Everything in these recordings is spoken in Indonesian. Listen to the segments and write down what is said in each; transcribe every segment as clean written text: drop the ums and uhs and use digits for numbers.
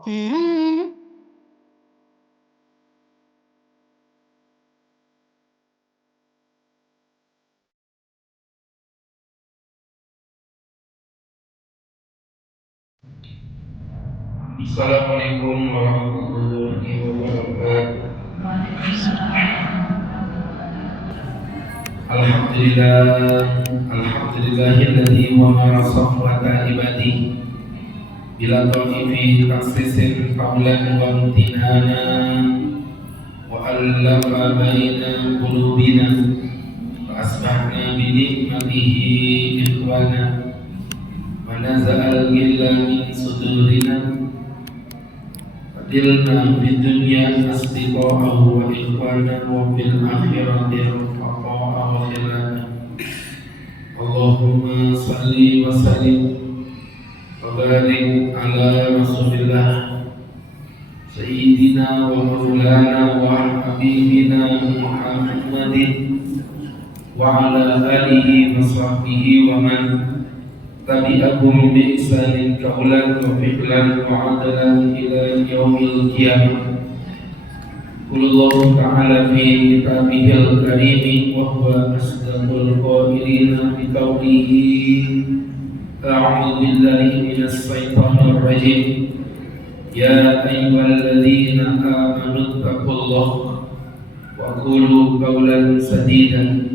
Hmm. Assalamualaikum warahmatullahi wabarakatuh. Alhamdulillah, alhamdulillahilladzi wa ma safwata ibadi bila taufiqi taksisin qawlan wa imtinana wa allama baina qulubina wa asbahna bi ni'matihi ikhwana wa naza'al ghilla min sudurina Dilna fid dunya asdiqa'ahu wa ikhwana wa fil akhirati rafaqa'a wa khilana. Allahumma salli wa sallim wa barik ala rasulillah Sayyidina wa maulana wa habibina Muhammadin wa ala alihi wa sahbihi wa man tabi'ahum bi ihsanin qawlan wa fi'lan wa adalan ila yaumil qiyamah. Qulullahu ta'ala fi kitabihil karim wa huwa asdaqul qailina bi qawlihi a'udzu billahi minas syaitonir rajim ya ayyuhalladzina amanu taqullaha wa qulu qawlan sadida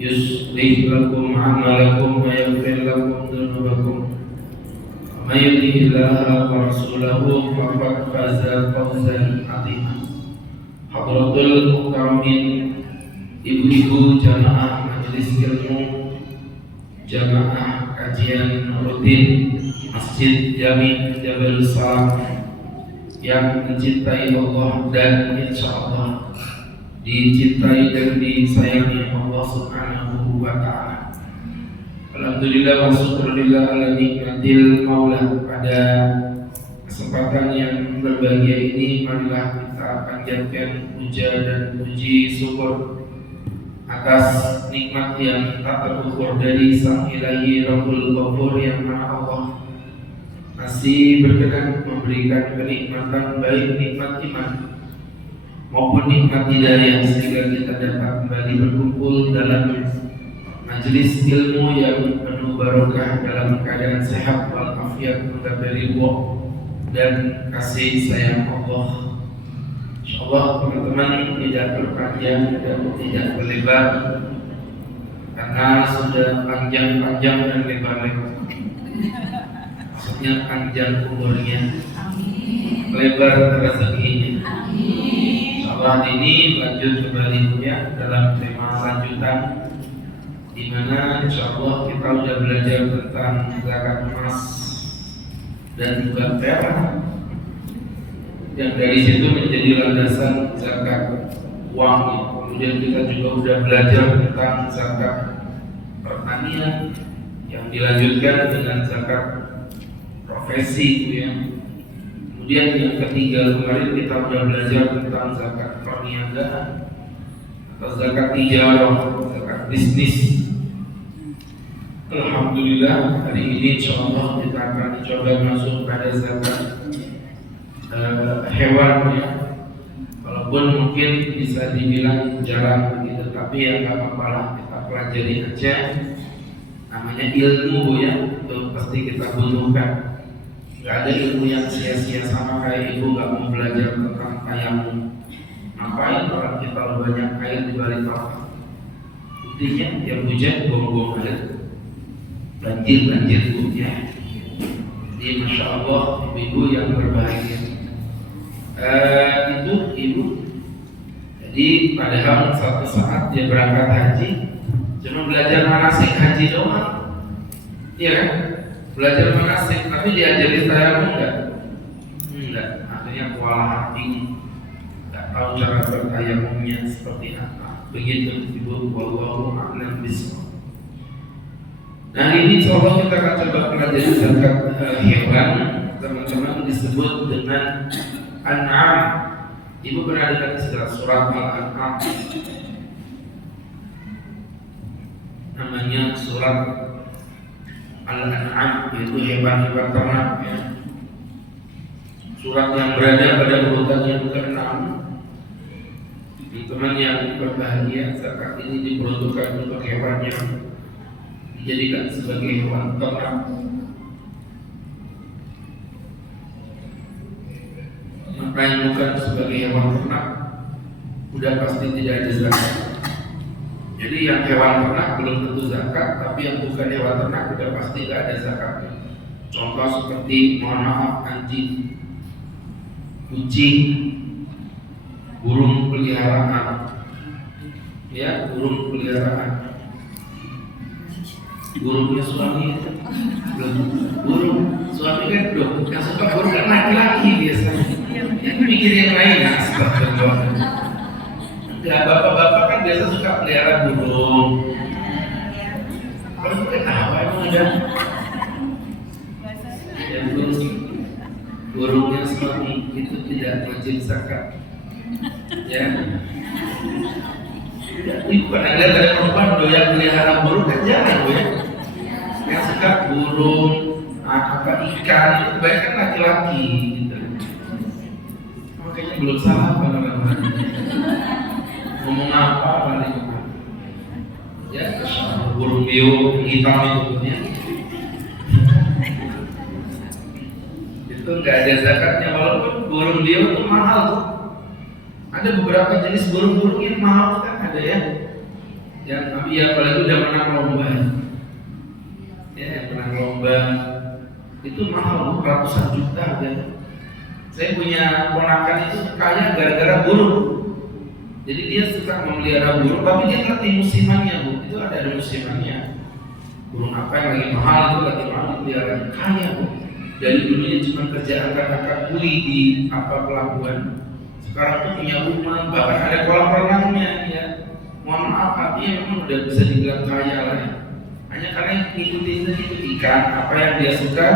yuslih lakum a'malakum wa yaghfir lakum dhunubakum wa may yuti'illaha wa rasulahu faqad faza fawzan 'azima. Hadratul mukarramin, ibu-ibu jamaah majelis ilmu, jamaah kajian rutin Masjid Jami Jabal Salam yang mencintai Allah dan insyaallah dicintai dan disayangi Allah Subhanahu wa taala. Alhamdulillah wa syukurillah ala nikmatil maula. Pada kesempatan yang berbahagia ini marilah kita panjatkan puja dan puji syukur atas nikmat yang tak terukur dari Sang Ilahi Rabbul Ghafur yang Maha Allah masih berkenan memberikan kenikmatan baik nikmat iman maupun nikmat hidayah sehingga kita dapat kembali berkumpul dalam majelis ilmu yang penuh barokah dalam keadaan sehat walafiat mendapati ridha dan kasih sayang Allah. Insyaallah teman-teman tidak berpanjang dan tidak berlebar karena sudah panjang-panjang dan lebar-lebar. Maksudnya panjang umurnya, lebar rezekinya. Insyaallah ini lanjut kembali ya dalam tema lanjutan di mana insyaallah kita sudah belajar tentang zakat emas dan juga perak yang dari situ menjadi landasan zakat uang. Kemudian kita juga sudah belajar tentang zakat pertanian yang dilanjutkan dengan zakat profesi ya. Kemudian yang ketiga kemarin kita sudah belajar tentang zakat perniagaan atau zakat tijarah, zakat bisnis. Alhamdulillah hari ini insyaallah kita akan coba masuk pada zakat hewan ya. Walaupun mungkin bisa dibilang jarang gitu, tapi ya nggak apa-apa lah, kita pelajari aja. Namanya ilmu ya, itu pasti kita butuhkan. Nggak ada ilmu yang sia-sia, sama kayak ibu nggak mau belajar tentang tayamum. Ngapain orang kita banyak air di balik papan? Buktinya yang hujan buang-buang air, banjir ya. Jadi masya Allah ibu yang berbahagia. Itu ibu. Jadi padahal suatu saat dia berangkat haji, cuma belajar manasik haji doang, iya kan? Belajar manasik, tapi diajari tayamum enggak? Enggak. Akhirnya kewalahan tinggi, enggak tahu cara bertayamumnya seperti apa. Begitu ibu. Wallahu a'lam bishawab. Nah ini insyaallah kita akan coba pelajari zakat hewan, teman-teman, disebut dengan An'am. Ibu pernah dengar istilah surat Al-An'am? Namanya surat Al-An'am, yaitu hewan-hewan ternak ya. Surat yang berada pada urutan yang ke-6. Teman yang berbahagia, zakat ini diperuntukkan untuk hewan yang dijadikan sebagai hewan ternak. Maka yang bukan sebagai hewan ternak sudah pasti tidak ada zakat. Jadi yang hewan ternak belum tentu zakat, tapi yang bukan hewan ternak sudah pasti tidak ada zakat. Contoh seperti mohon maaf anjing, kucing, burung peliharaan, ya burung peliharaan, burungnya suami, burung suami kan belum, yang suka burung kan laki-laki biasanya, yang mikir yang lain, astagfirullah. Ya bapak-bapak kan biasa suka pelihara burung, kalau itu kenapa emang ada? Ya burungnya suami itu tidak wajib zakat. Ya, ini bukan ada perempuan doyan pelihara burung kan jarang ya. Yang suka burung, apa ikan itu kebanyakan laki-laki gitu. Makanya belum salah apa-apa. Ngomong apa paling ya, burung bio hitam itu ya. Itu nggak ada zakatnya walaupun burung bio itu mahal. Ada beberapa jenis burung-burung yang mahal kan ada ya. Yang tapi ya apalagi udah menang lomba. Ya, yang menang lomba itu mahal ratusan juta kan. Saya punya ponakan itu kaya gara-gara burung. Jadi dia suka memelihara burung, tapi dia ngerti musimannya bu. Itu ada musimannya. Burung apa yang lagi mahal itu lagi mahal dipelihara, kaya bu. Dari dulunya cuma kerja angkat-angkat kuli di pelabuhan. Sekarang tuh punya rumah, bahkan ada kolam renangnya ya. Mohon maaf, artinya memang udah bisa dibilang kaya lah ya. Hanya karena ngikutin itu ikan, apa yang dia suka.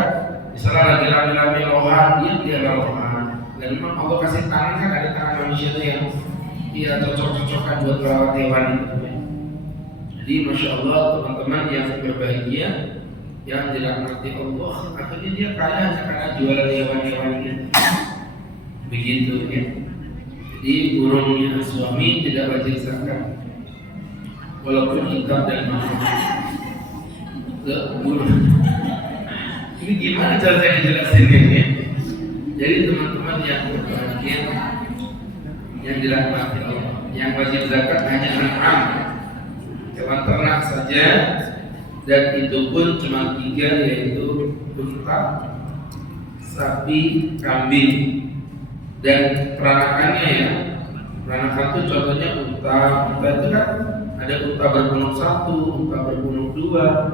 Misalnya lagi rame-rame lohan, dia pelihara lohan. Dan memang Allah kasih tangan kan ada tangan manusia tuh yang dia cocok-cocokkan buat merawat hewan itu. Jadi masya Allah teman-teman yang berbahagia, yang dirahmati Allah, akhirnya dia kaya hanya karena jualan hewan-hewan itu. Begitu ya. Jadi burungnya suami tidak wajib zakat, walaupun hitam dan mahal. Burung. Ini gimana cara saya jelasin ini? Jadi teman-teman yang berbahagia, yang dirahmati Allah, yang wajib zakat hanya an'am, hewan ternak saja, dan itu pun cuma 3 yaitu unta, sapi, kambing. Dan peranakannya ya, peranakan itu contohnya unta itu kan ada unta berpunuk 1, unta berpunuk 2,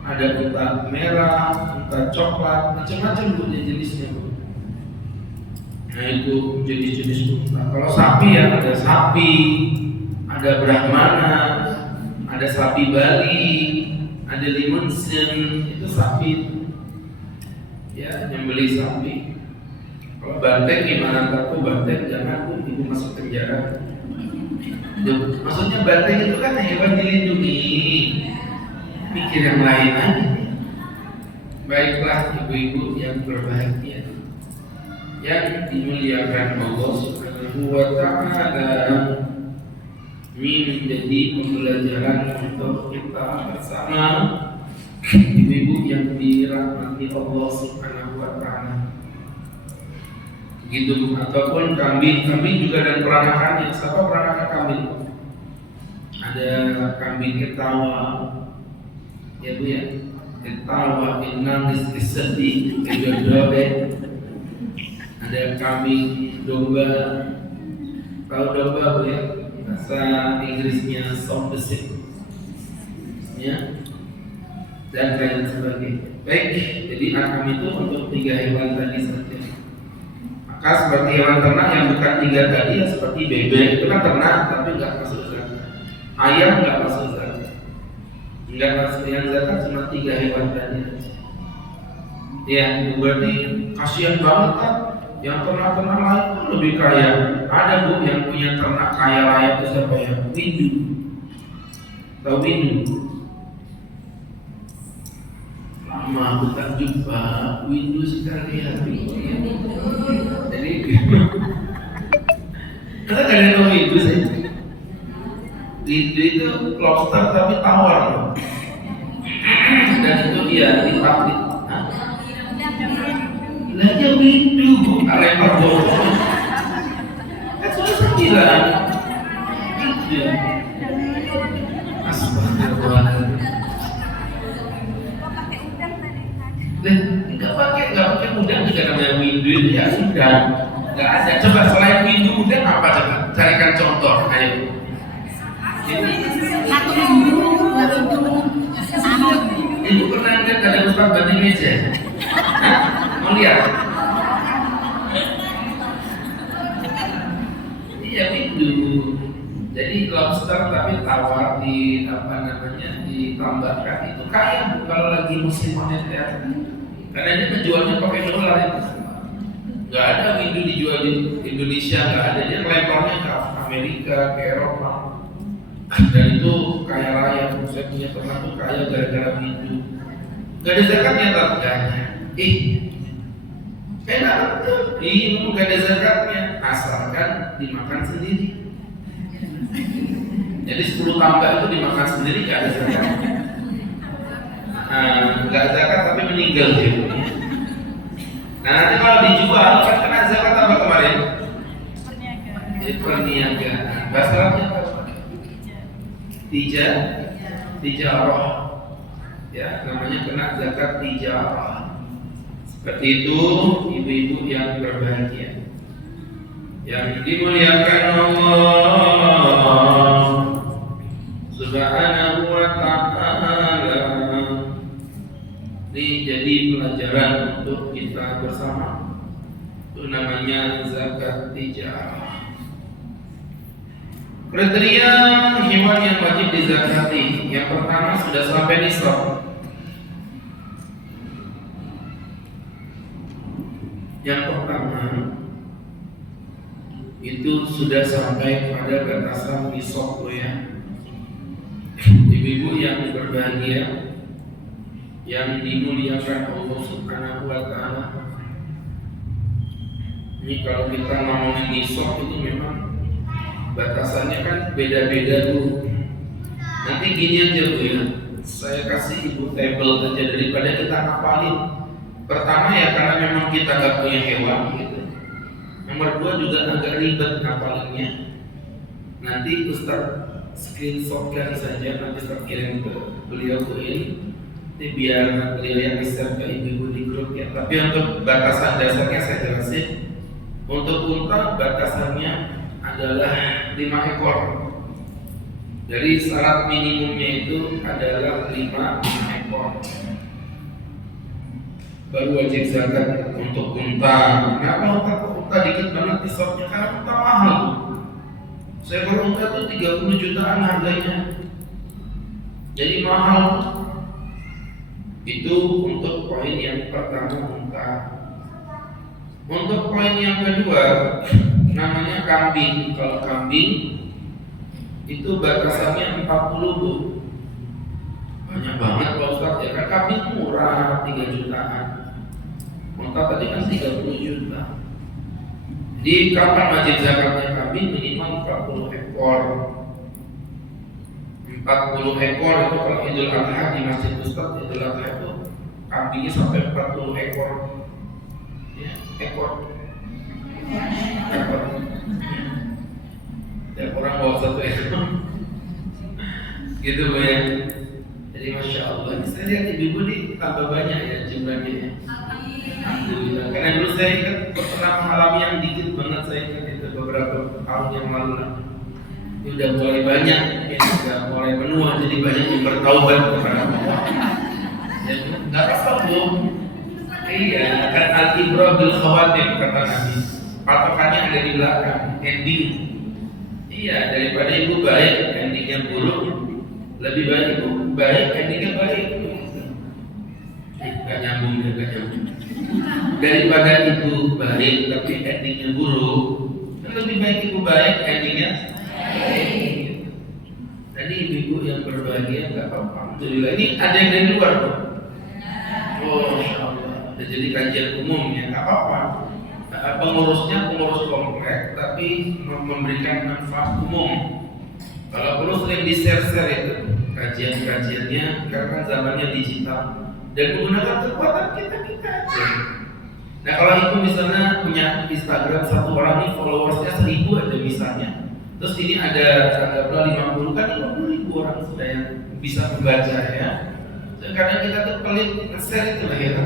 ada unta merah, unta coklat, macam-macam jenisnya. Nah itu jenis-jenis unta. Kalau sapi ya ada sapi, ada Brahmana, ada sapi Bali, ada Limousin, itu sapi. Ya, nyembeli sapi. Kalau banteng gimana? Aku banteng jangan aku ibu masuk penjara. Maksudnya banteng itu kan hewan dilindungi. Mikir yang lain aja. Baiklah ibu-ibu yang berbahagia, yang dimuliakan Allah Subhanahu wa Ta'ala, ini menjadi pembelajaran untuk kita bersama ibu-ibu yang dirahmati Allah Subhanahu wa Ta'ala. Gitu ataupun kambing juga dan peranakannya. Siapa peranakan kambing? Ada kambing ketawa, ya bu ya, ketawa nangis sedih, jodoh. Ada kambing domba, tahu domba bu ya, bahasa Inggrisnya sombesik, ya, dan lain sebagainya. Baik, jadi akam itu untuk 3 hewan tadi saja. Maka seperti hewan ternak yang bukan 3 tadi ya seperti bebek itu kan ternak tapi nggak masuk zakat. Ayam nggak masuk zakat. Nggak masuk yang zakat cuma 3 hewan tadi. Ya, berarti kasihan banget kan. Yang ternak-ternak lain pun lebih kaya. Ada bu yang punya ternak kaya raya itu siapa ya? Windu. Tahu Windu? Lama bukan jumpa Windu sekali ya. Karena gak ada yang tahu itu sih. Itu lobster tapi tawar loh. Dan itu dia dipakit. Lah dia windu, lempar botol. Kan sudah saya bilang. Gitu. Astagfirullahaladzim. Dan nggak pakai udang juga namanya windu itu ya sudah. Nggak ada. Coba selain windu udang apa coba? Carikan contoh. Ayo. Ibu pernah lihat ada ustaz banding meja? Mau lihat? Iya windu. Jadi lobster tapi tawar di apa namanya ditambahkan itu kaya Bu kalau lagi musim moneter. Karena dia menjualnya pakai dolar itu. Nggak ada windu dijual di Indonesia, nggak ada, dia lemparnya ke Amerika, ke Eropa. Dan itu kaya raya. Saya punya teman tuh kaya gara-gara windu. Nggak ada zakatnya harganya. Enak betul. Ini nggak ada zakatnya, asalkan dimakan sendiri. Jadi 10 tambak itu dimakan sendiri nggak ada zakat. Nggak zakat tapi meninggal dia. Nah nanti kalau dijual kan kena zakat apa kemarin? Perniagaan. Bahasa Arabnya apa? Tijarah. Ya namanya kena zakat tijarah. Seperti itu ibu-ibu yang berbahagia, yang dimuliakan Allah Subhanahu wa ta'ala. Ini jadi pelajaran untuk kita bersama. Itu namanya zakat tijarah. Kriteria hewan yang wajib dizakati. Yang pertama sudah sampai nisab. Yang pertama itu sudah sampai pada batasan nisab ya. Ibu-ibu yang berbahagia, yang dimuliakan Allah Subhanahu wa ta'ala. Ini kalau kita ngomongin nisab itu memang batasannya kan beda-beda Bu. Nanti gini aja Bu ya, saya kasih ibu tabel aja daripada kita ngapalin. Pertama ya karena memang kita gak punya hewan gitu. Nomor 2 juga agak ribet ngapalinnya. Nanti Ustaz screenshotkan saja, nanti Ustaz kirim ke beliau ke ini. Ini biar beliau yang bisa ke ibu-ibu di grup ya. Tapi untuk batasan dasarnya saya jelasin. Untuk unta batasannya adalah 5 ekor. Jadi syarat minimumnya itu adalah 5 ekor. Baru wajib zakat untuk unta. Kenapa unta dikit banget nisabnya? Karena unta mahal. Seekor unta itu 30 jutaan harganya. Jadi mahal. Itu untuk poin yang pertama unta. Untuk poin yang kedua namanya kambing. Kalau kambing itu batasannya 40 Bu. Banyak banget Pak Ustaz ya kan, kambing murah 3 jutaan. Unta tadi kan 30 juta. Di kapan wajib zakatnya kambing? Minimal 40 ekor. 40 ekor itu kalau Idul Adha di Masjid Ustaz Idul Adha itu kambingnya sampai 40 ekor. Ya, ekor. Tiap orang bawa 1 ekor. Gitu Bu ya. Jadi Masya Allah, saya lihat ibu-ibu ini tambah banyak ya jumlahnya ya. Alhamdulillah. Karena dulu saya ingat pernah mengalami yang dikit banget, saya ingat itu beberapa tahun yang lalu lah. Ini udah mulai banyak, ya sudah mulai menua, jadi banyak yang bertaubat kepada Allah. Ya nggak apa-apa Bu. Iya, kan al-ibra bil khawatir kata Nabi. Patokannya ada di belakang, ending. Iya, daripada ibu baik, endingnya buruk. Lebih baik ibu baik, endingnya baik. Gak nyambung. Daripada ibu baik tapi endingnya buruk, lebih baik ibu baik, endingnya baik. Jadi ibu-ibu yang berbahagia nggak apa-apa. Alhamdulillah. Ini ada yang dari luar tuh. Oh, Masya Allah. Jadi kajian umum ya nggak apa-apa. pengurusnya pengurus komplek tapi memberikan manfaat umum. Kalau perlu sering di-share itu kajian-kajiannya, karena kan zamannya digital dan menggunakan kekuatan kita aja. Nah kalau ibu misalnya punya Instagram satu orang nih followersnya 1000 aja misalnya, terus ini ada 50 kan 50.000 orang sudah yang bisa membaca ya. Dan kadang kita tuh pelit nge-share itu lah ya.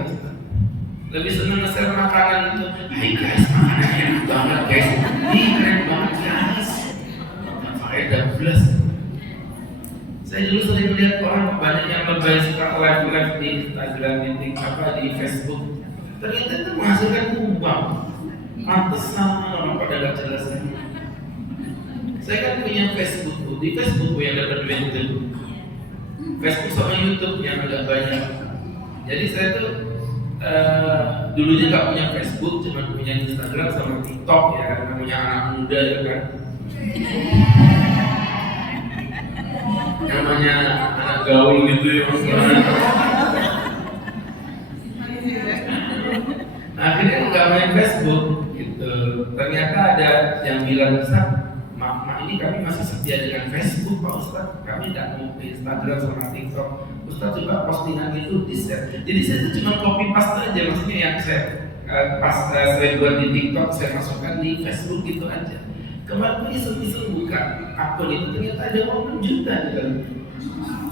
Lebih seneng nge-share makanan itu. Hai guys, makanannya enak banget guys. Ih keren banget guys. Faedah plus. Saya dulu sering melihat orang banyak yang lebih suka live di Instagram, di Facebook. Ternyata itu menghasilkan uang. Pantesan orang pada gak jelas. Saya kan punya Facebook, di Facebook yang dapat duit itu. Facebook sama YouTube yang agak banyak. Jadi saya tuh dulunya nggak punya Facebook, cuma punya Instagram sama TikTok ya, karena punya anak muda ya kan. Namanya anak gaul gitu ya. Nah, akhirnya nggak main Facebook gitu. Ternyata ada yang bilang, Ustaz, Mak ini kami masih setia dengan Facebook Pak Ustaz. Kami tidak mau ke Instagram sama TikTok. Ustaz coba postingan itu di-share. Jadi saya itu cuma copy paste aja, maksudnya yang saya saya buat di TikTok saya masukkan di Facebook gitu aja. Kemarin iseng-iseng buka akun itu ternyata ada uang 6 juta di dalam.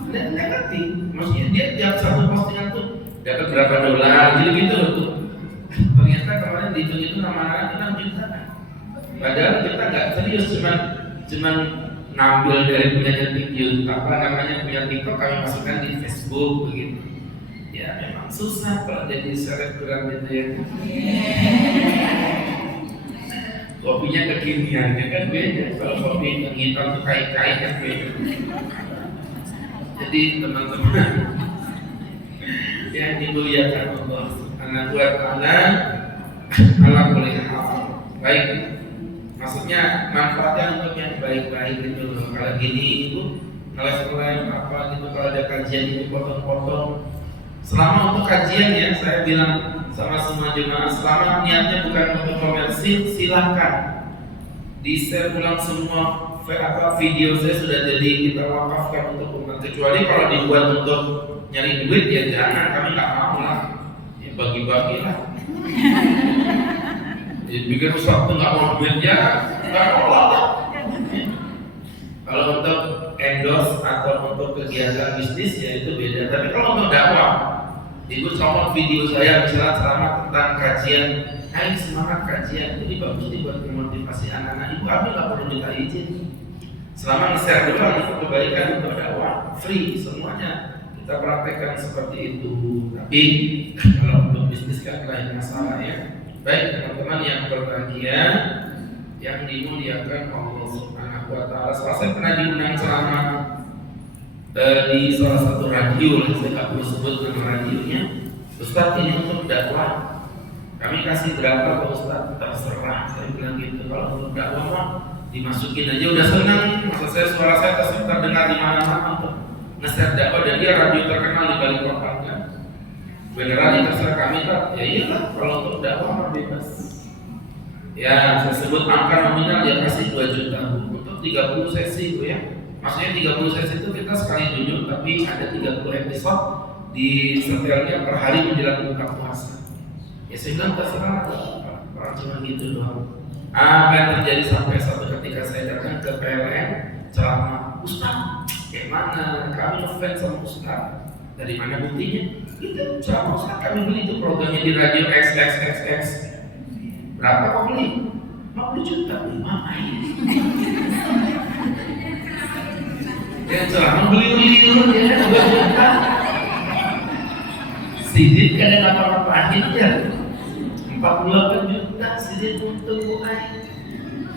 Nggak ngerti, maksudnya dia tiap satu postingan tuh dapat berapa dolar gitu tuh. Ternyata kemarin dihitung itu nama-nama 6 juta. Padahal kita nggak serius, cuman ngambil dari punya YouTube, punya TikTok kami masukkan di Facebook begitu. Ya memang susah kalau jadi selebgram gitu ya. Kopinya kekinian ya kan beda. Kalau kopi yang hitam tuh kait-kait kan beda. Jadi teman-teman yang dimuliakan Allah Subhanahu wa taala, Allah boleh baik. Maksudnya manfaatnya untuk yang baik-baik gitu loh. Kalau gini itu ngeles-ngeles apa gitu, kalau ada kajian itu potong-potong. Selama untuk kajian ya, saya bilang sama semua jemaah, selama niatnya bukan untuk komersil, silahkan di-share ulang semua video saya sudah jadi kita wakafkan untuk umat. Kecuali kalau dibuat untuk nyari duit ya jangan, kami nggak mau lah. Ya bagi-bagi lah. Bikin Ustaz itu nggak mau duitnya, nggak mau lah. Kalau untuk endorse atau untuk kegiatan bisnis ya itu beda. Tapi kalau untuk dakwah, ibu contoh video saya misalnya ceramah tentang kajian, ayo semangat kajian, jadi bagus dibuat memotivasi anak-anak. Ibu kami nggak perlu minta izin. Selama nge-share doang itu kebaikan untuk dakwah, free semuanya kita praktekkan seperti itu. Tapi kalau untuk bisnis kan lain masalah ya. Baik teman-teman yang berbahagia, yang dimuliakan Allah Subhanahu wa taala. Saya pernah diundang ceramah di salah satu radio, saya nggak perlu sebut nama radionya. Ustaz ini untuk dakwah, kami kasih berapa Pak Ustaz? Terserah, saya bilang gitu. Kalau untuk dakwah mah dimasukin aja udah senang. Maksud saya suara saya terdengar di mana-mana untuk nge-share dakwah, dan dia radio terkenal di Balikpapan kan. Beneran terserah kami tak? Ya iyalah, kalau untuk dakwah bebas. Ya saya sebut angka nominal dia kasih 2 juta untuk 30 sesi Bu ya. Maksudnya 30 sesi itu kita sekali tunjuk, tapi ada 30 episode di setelnya per hari menjelang buka puasa. Ya saya bilang terserah, orang cuma gitu doang. Apa yang terjadi sampai satu ketika saya datang ke PLN ceramah, Ustaz, kayak mana? Kami ngefans sama Ustaz. Dari mana buktinya? Itu ceramah Ustaz, kami beli itu programnya di radio XXXX. Berapa kau beli? 50 juta. Mana ini? Yang ceramah beli-beli ya, 2 juta. Sidit kan ada apa-apain ya. 48 juta sidit untung mulai.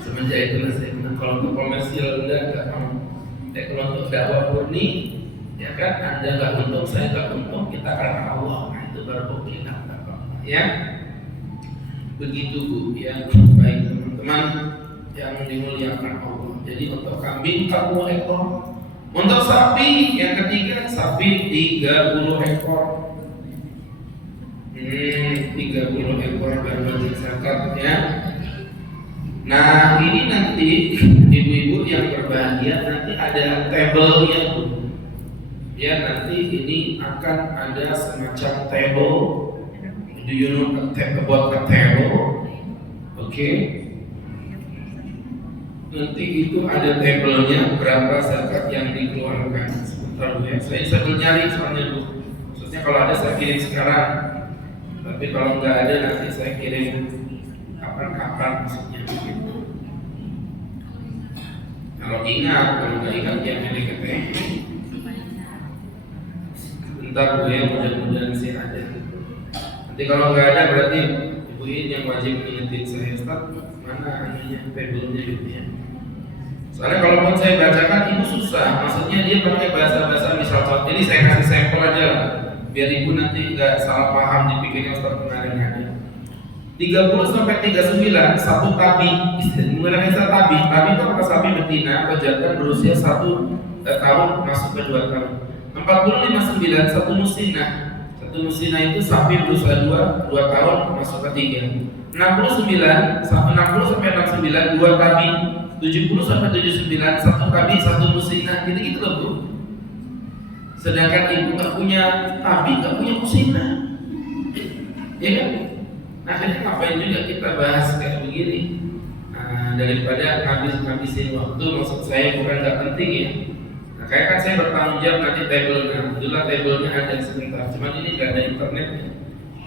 Semenjak itulah saya bilang kalau untuk komersial enggak mau. Kalau untuk dakwah murni, ya kan Anda nggak untung, saya nggak untung, kita karena Allah. Nah, itu baru kita ya. Begitu Bu, ya baik teman-teman yang dimuliakan Allah. Jadi untuk kambing 40 ekor, untuk sapi yang ketiga sapi 30 ekor. 30 ekor baru wajib zakat ya. Nah ini nanti ibu-ibu yang berbahagia nanti ada tabelnya ya, nanti ini akan ada semacam table. Do you know about a table? Oke. Nanti itu ada tabelnya berapa zakat yang dikeluarkan. Sebentar Bu ya, saya sambil nyari soalnya Bu. Maksudnya kalau ada saya kirim sekarang, tapi kalau nggak ada nanti saya kirim kapan-kapan maksudnya begitu. Kalau nggak ingat ya milih ke teh. Bentar Bu ya, mudah-mudahan sih ada. Nanti kalau nggak ada berarti ibu ini yang wajib ingetin saya, Ustaz, mana anunya tabelnya gitu ya. Soalnya kalau mau saya bacakan ibu susah, maksudnya dia pakai bahasa-bahasa misal contoh. Ini saya kasih sampel aja lah, biar ibu nanti nggak salah paham dipikirnya Ustaz kemarin ada. 30 sampai 39 satu tabi, menggunakan istilah tabi. Tabi itu apa? Sapi betina atau jantan berusia 1 tahun masuk ke 2 tahun. 40-59 satu musinah. Satu musinah itu sapi berusia 2 tahun masuk ke 3. 60 sampai 69 2 tabi. 70 sampai 79 satu tabi satu musinah. Gitu loh Bu. Sedangkan ibu nggak punya tabi, nggak punya musinah, ya kan? Akhirnya ngapain juga kita bahas kayak begini? Daripada ngabisin waktu, maksud saya bukan nggak penting ya. Nah, kayak kan saya bertanggung jawab nanti tabelnya, itulah tabelnya ada sebentar. Cuman ini nggak ada internetnya.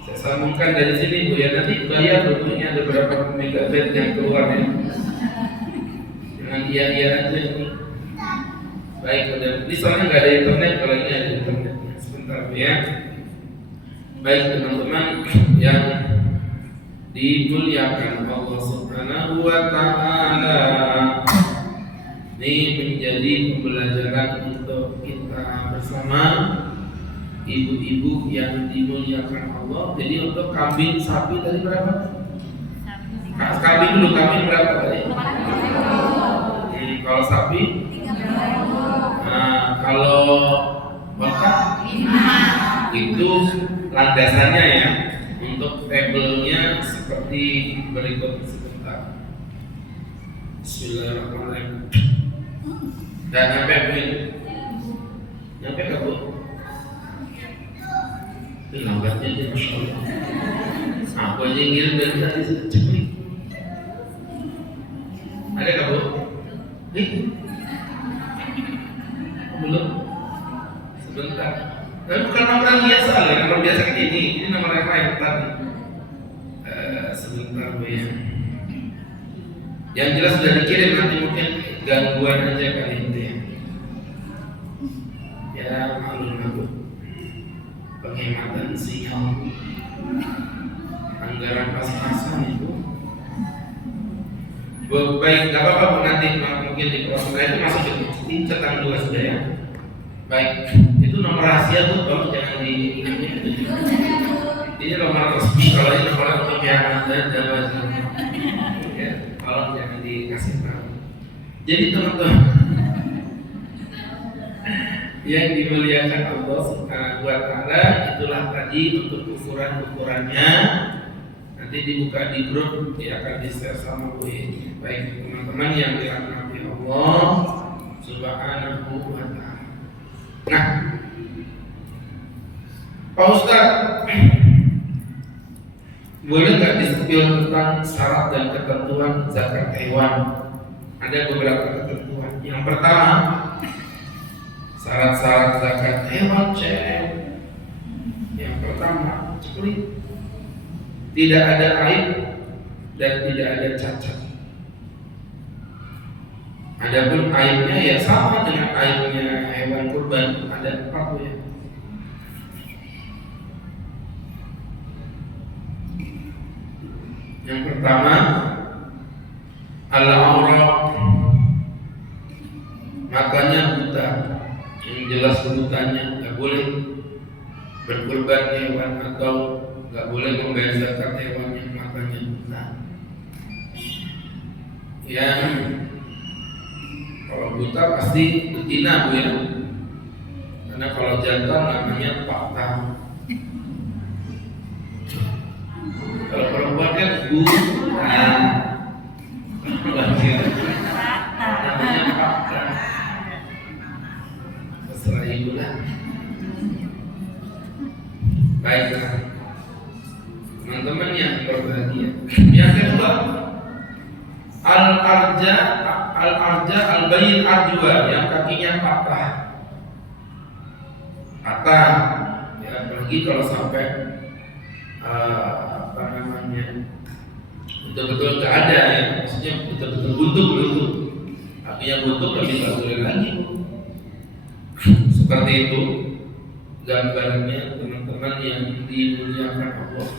Saya sambungkan dari sini Bu ya, nanti bayar dulu ini ada berapa megabyte yang keluar ya. Dengan iya aja ini. Baik, udah. Di sana nggak ada internet, kalau ini ada internetnya. Sebentar Bu ya. Baik teman-teman yang dimuliakan Allah Subhanahu wa Ta'ala, ini menjadi pembelajaran untuk kita bersama ibu-ibu yang dimuliakan Allah. Jadi untuk kambing sapi tadi berapa? Kambing dulu, kambing berapa tadi? Kalau sapi? Nah, kalau baka? Itu landasannya ya. Untuk tabelnya seperti berikut sebentar. Bismillahirrahmanirrahim. Dan nyampe Bu ini? Nyampe ke Bu? Ini lambatnya dia, Masya Allah. Aku aja ngirim dari tadi cepet. Ada nggak Bu? Nih? Belum? Sebentar. Tapi bukan nomor biasa loh, nomor biasa kayak ini nomor yang lain tadi. Sebentar Bu ya. Yang jelas sudah dikirim, nanti mungkin gangguan aja kali itu ya. Ya maklum Bu, penghematan sinyal, anggaran pas-pasan itu. Baik, nggak apa-apa Bu, nanti mungkin di proses itu masuk di centang 2 sudah ya. Baik, itu nomor rahasia tuh, tolong jangan di ini nomor resmi, kalau ini nomor untuk yang dan ya, tolong jangan dikasih tahu. Jadi teman-teman yang dimuliakan Allah Subhanahu wa Ta'ala, itulah tadi untuk ukurannya. Nanti dibuka di grup, dia akan di-share sama Bu ini. Baik teman-teman yang dirahmati Allah Subhanahu wa Ta'ala. Nah, Pak Ustaz, boleh nggak dispil tentang syarat dan ketentuan zakat hewan? Ada beberapa ketentuan. Yang pertama, syarat-syarat zakat hewan cek. Yang pertama, tidak ada aib dan tidak ada cacat. Adapun aibnya ya sama dengan aibnya hewan kurban, ada 4 ya. Yang pertama, al-aurat, matanya buta, yang jelas butanya, nggak boleh berkurban hewan atau nggak boleh membayar zakat hewan yang matanya buta. Yang kalau buta pasti betina Bu ya, karena kalau jantan namanya fakta. Kalau perempuan kan bu, namanya fakta. Terserah ibu lah. Baiklah, teman-teman yang berbahagia. Yang kedua, al-arja al-bayin arjua, yang kakinya patah. Patah, ya apalagi kalau sampai betul-betul nggak ada ya, maksudnya betul-betul buntu, artinya buntu lebih nggak boleh lagi. Seperti itu gambarnya teman-teman yang dimuliakan Allah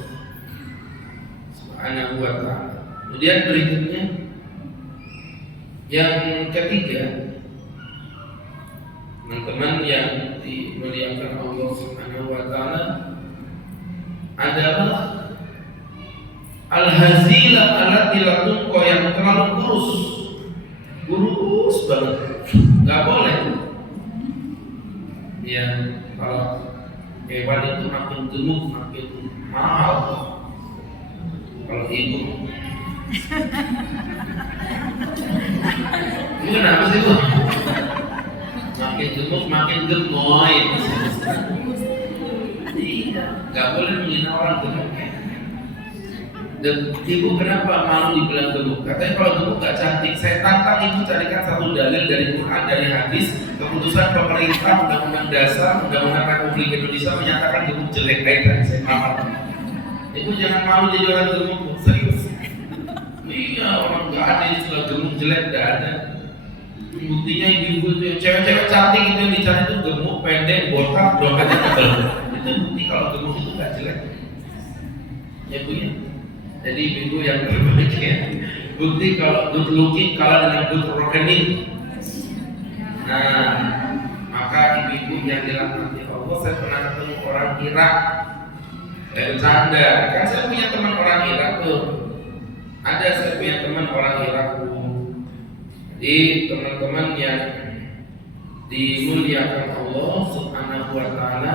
Subhanahu wa ta'ala. Kemudian berikutnya yang ketiga, teman-teman yang dimuliakan Allah Subhanahu wa ta'ala adalah al-hazilah allati la tunqa, yang terlalu kurus banget, nggak boleh. Ya, kalau hewan itu makin gemuk makin mahal. Kalau ibu, ini kenapa sih bu? Makin gemuk makin gemoy. Nggak boleh menghina orang gemuk. Dan ibu kenapa malu dibilang gemuk? Katanya kalau gemuk gak cantik. Saya tantang ibu carikan satu dalil dari Quran, dari hadis, keputusan pemerintah Undang-Undang Dasar, Undang-Undang Republik Indonesia menyatakan gemuk jelek. Baik, saya maaf. Ibu jangan malu jadi orang gemuk, serius. Iya, orang gak ada istilah gemuk jelek, gak ada. Buktinya ibu-ibu itu yang cewek-cewek cantik itu yang dicari itu gemuk, pendek, botak, dompetnya tebal. Itu bukti kalau gemuk itu gak jelek. Ya bu ya. Jadi ibu yang berbahagia, bukti kalau good looking kalah dengan good reckoning. Nah, maka ibu-ibu yang dilaknati Allah, saya pernah ketemu orang Irak. Saya bercanda, kan saya punya teman orang Irak tuh. Ada saya punya teman orang Irak tuh. Jadi teman-teman yang dimuliakan Allah Subhanahu wa ta'ala,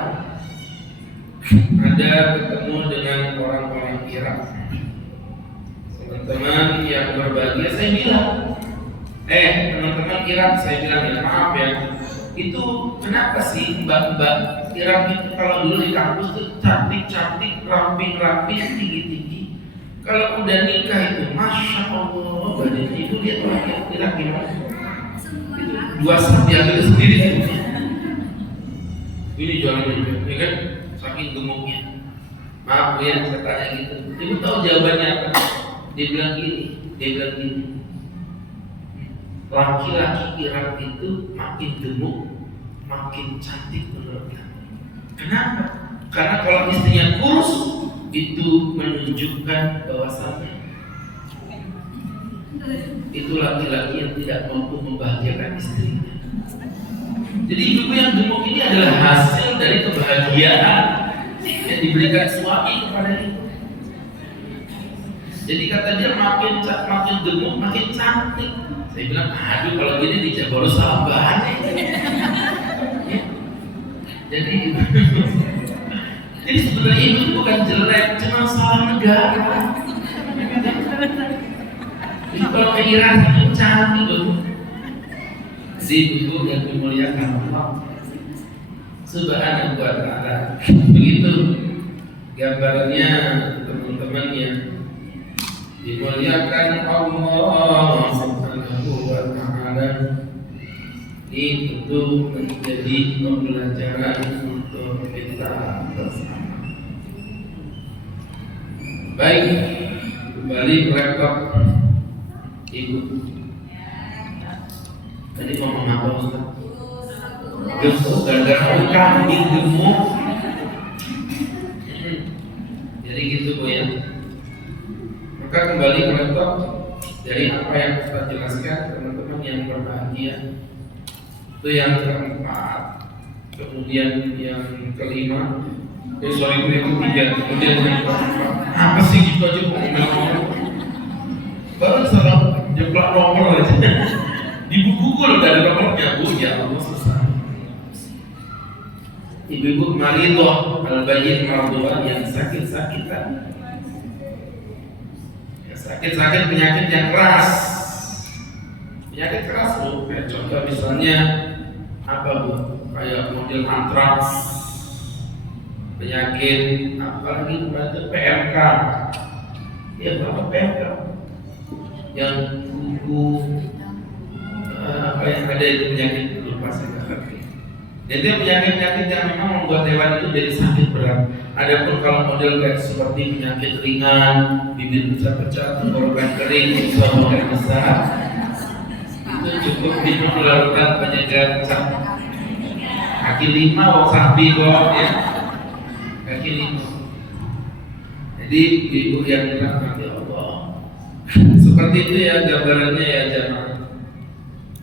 ada ketemu dengan orang-orang Irak. Teman-teman yang berbahagia, saya bilang, teman-teman Irak, saya bilang ya maaf ya, itu kenapa sih mbak-mbak Irak itu kalau dulu di kampus itu cantik-cantik, ramping-ramping, tinggi-tinggi. Kalau udah nikah itu, masya Allah, badannya itu lihat orang Irak gimana? Itu dua saat diambil sendiri. Ini jualan juga, ya kan? Saking gemuknya. Maaf ya, saya tanya gitu. Ibu tahu jawabannya apa? Dia bilang gini, laki-laki Irak itu makin gemuk, makin cantik menurut kami. Kenapa? Karena kalau istrinya kurus, itu menunjukkan bahwasannya itu laki-laki yang tidak mampu membahagiakan istrinya. Jadi ibu yang gemuk ini adalah hasil dari kebahagiaan yang diberikan suami kepada ibu. Jadi kata dia makin gemuk makin cantik. Saya bilang, aduh kalau gini di Jabarus salah bahan. Jadi sebenarnya ibu itu bukan jelek, cuma salah negara. Jadi kalau ke Iran itu cantik loh. Jadi ibu yang dimuliakan Allah Subhanahu wa ta'ala. Begitu gambarannya teman-teman yang dimuliakan Allah Subhanahu wa ta'ala. Ini tentu menjadi pembelajaran untuk kita bersama. Baik, kembali ke laptop ibu. Tadi ngomong apa Ustaz? Gemuk, gara-gara kambing gemuk. Jadi gitu Bu ya. Maka kembali ke laptop, dari apa yang kita jelaskan teman-teman yang berbahagia. Itu yang keempat. Kemudian yang kelima, sorry itu yang ketiga. Kemudian yang keempat, apa sih gitu aja ngomong-ngomong. Baru salah jeplak nomor aja. Di buku loh dari nomornya Bu, ya Allah susah. Ibu-ibu maridoh al-bayin marduan yang sakit-sakitan. Sakit-sakit penyakit yang keras. Penyakit keras Bu, kayak contoh misalnya apa Bu? Kayak model antraks, penyakit apalagi berarti PMK. Ya berapa PMK? Yang kuku apa yang ada itu penyakit lupa saya ngerti. Jadi penyakit-penyakit yang memang membuat hewan itu jadi sakit berat. Adapun kalau model kayak seperti penyakit ringan, bibir pecah-pecah, tenggorokan kering, tenggorokan besar, itu cukup dilakukan penyegaran kaki 5 sapi kok ya, kaki 5. Jadi ibu yang dirahmati Allah, seperti itu ya gambarannya ya jemaah.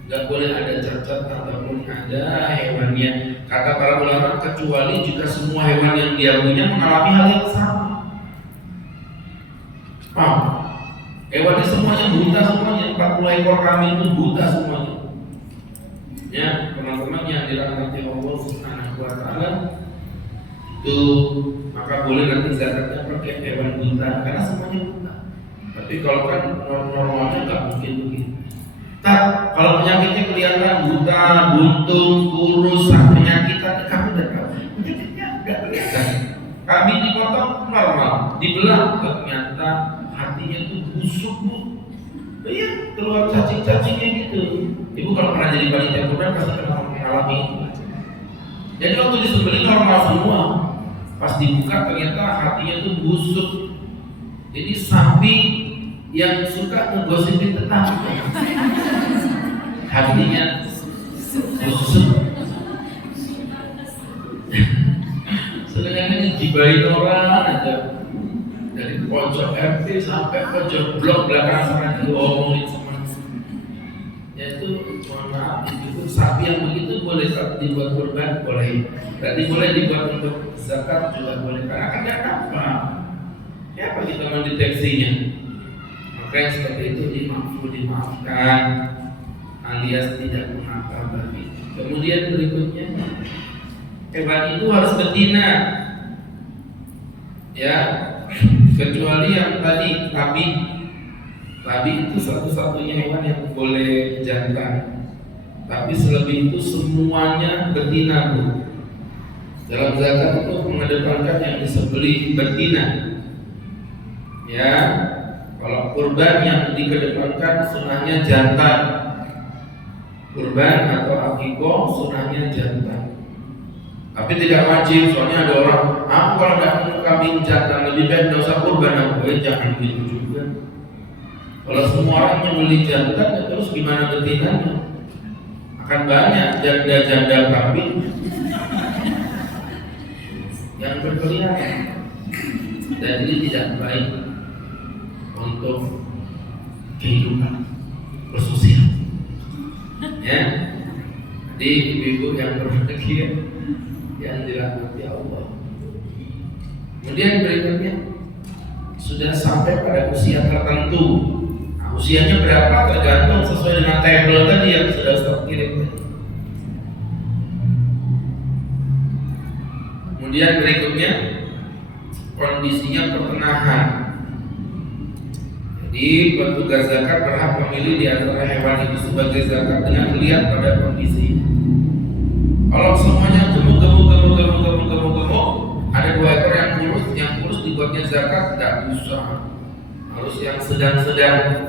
Gak boleh ada cacat ataupun ada hewannya. Kata para ulama kecuali jika semua hewan yang dia punya mengalami hal yang sama. Hewannya semuanya buta semuanya, 40 ekor kami itu buta semuanya. Ya teman-teman yang dirahmati Allah Subhanahu wa Ta'ala, itu maka boleh nanti zakatnya pakai hewan buta karena semuanya buta. Tapi kalau kan normalnya nggak mungkin begitu. Kalau penyakitnya kelihatan buta, buntung, kurus, penyakitan, kamu udah tahu. Penyakitnya nggak kelihatan. Kami dipotong normal, dibelah ternyata hatinya tuh busuk Bu. Iya, keluar cacing-cacingnya gitu. Ibu kalau pernah jadi panitia kurban pasti pernah mengalami itu. Jadi waktu disembelih normal semua, pas dibuka ternyata hatinya tuh busuk. Jadi sapi yang suka ngegosipin tetangga, hatinya busuk. Sedangkan dibayin orang aja, dari pojok RT sampai pojok blok belakang sana diomongin sama. Ya itu mohon maaf, itu sapi yang begitu boleh dibuat kurban, boleh. Berarti boleh dibuat untuk zakat juga boleh. Karena kan dia apa? Ya apa kita mendeteksinya? Maka seperti itu dimaafkan alias tidak mengapa bagi. Kemudian berikutnya hewan itu harus betina, ya kecuali yang tadi babi itu satu-satunya hewan yang boleh jantan. Tapi selebih itu semuanya betina Bu. Dalam zakat itu mengedepankan yang disembelih betina. Ya. Kalau kurban yang dikedepankan sunahnya jantan. Kurban atau akikoh sunahnya jantan. Tapi tidak wajib, soalnya ada orang, aku kalau tidak mau kambing jantan lebih baik tidak usah kurban, aku jangan begitu juga. Kalau semua orang nyembelih jantan, terus gimana betinanya? Akan banyak janda-janda kambing yang berkeliaran, dan ini tidak baik untuk kehidupan bersosial. Ya, jadi ibu-ibu yang berbahagia yang dirahmati Allah. Kemudian berikutnya sudah sampai pada usia tertentu. Nah, usianya berapa tergantung sesuai dengan tabel tadi yang sudah Ustaz kirim. Kemudian berikutnya kondisinya pertenahan. Jadi petugas zakat berhak memilih di antara hewan itu sebagai zakat dengan melihat pada kondisi. Kalau semuanya gemuk, ada 2 ekor yang kurus dibuatnya zakat tidak bisa, harus yang sedang-sedang.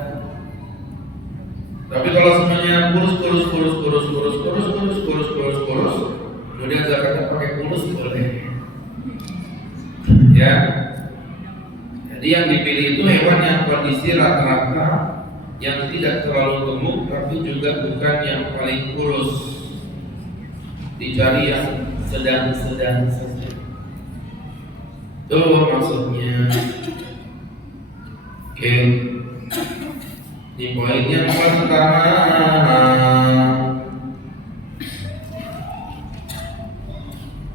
Tapi kalau semuanya kurus, kemudian zakatnya pakai kurus boleh. Ya. Jadi yang dipilih itu hewan yang kondisi rata-rata, yang tidak terlalu gemuk tapi juga bukan yang paling kurus. Dicari yang sedang-sedang saja. Itu maksudnya. Oke. Ini poin yang pertama.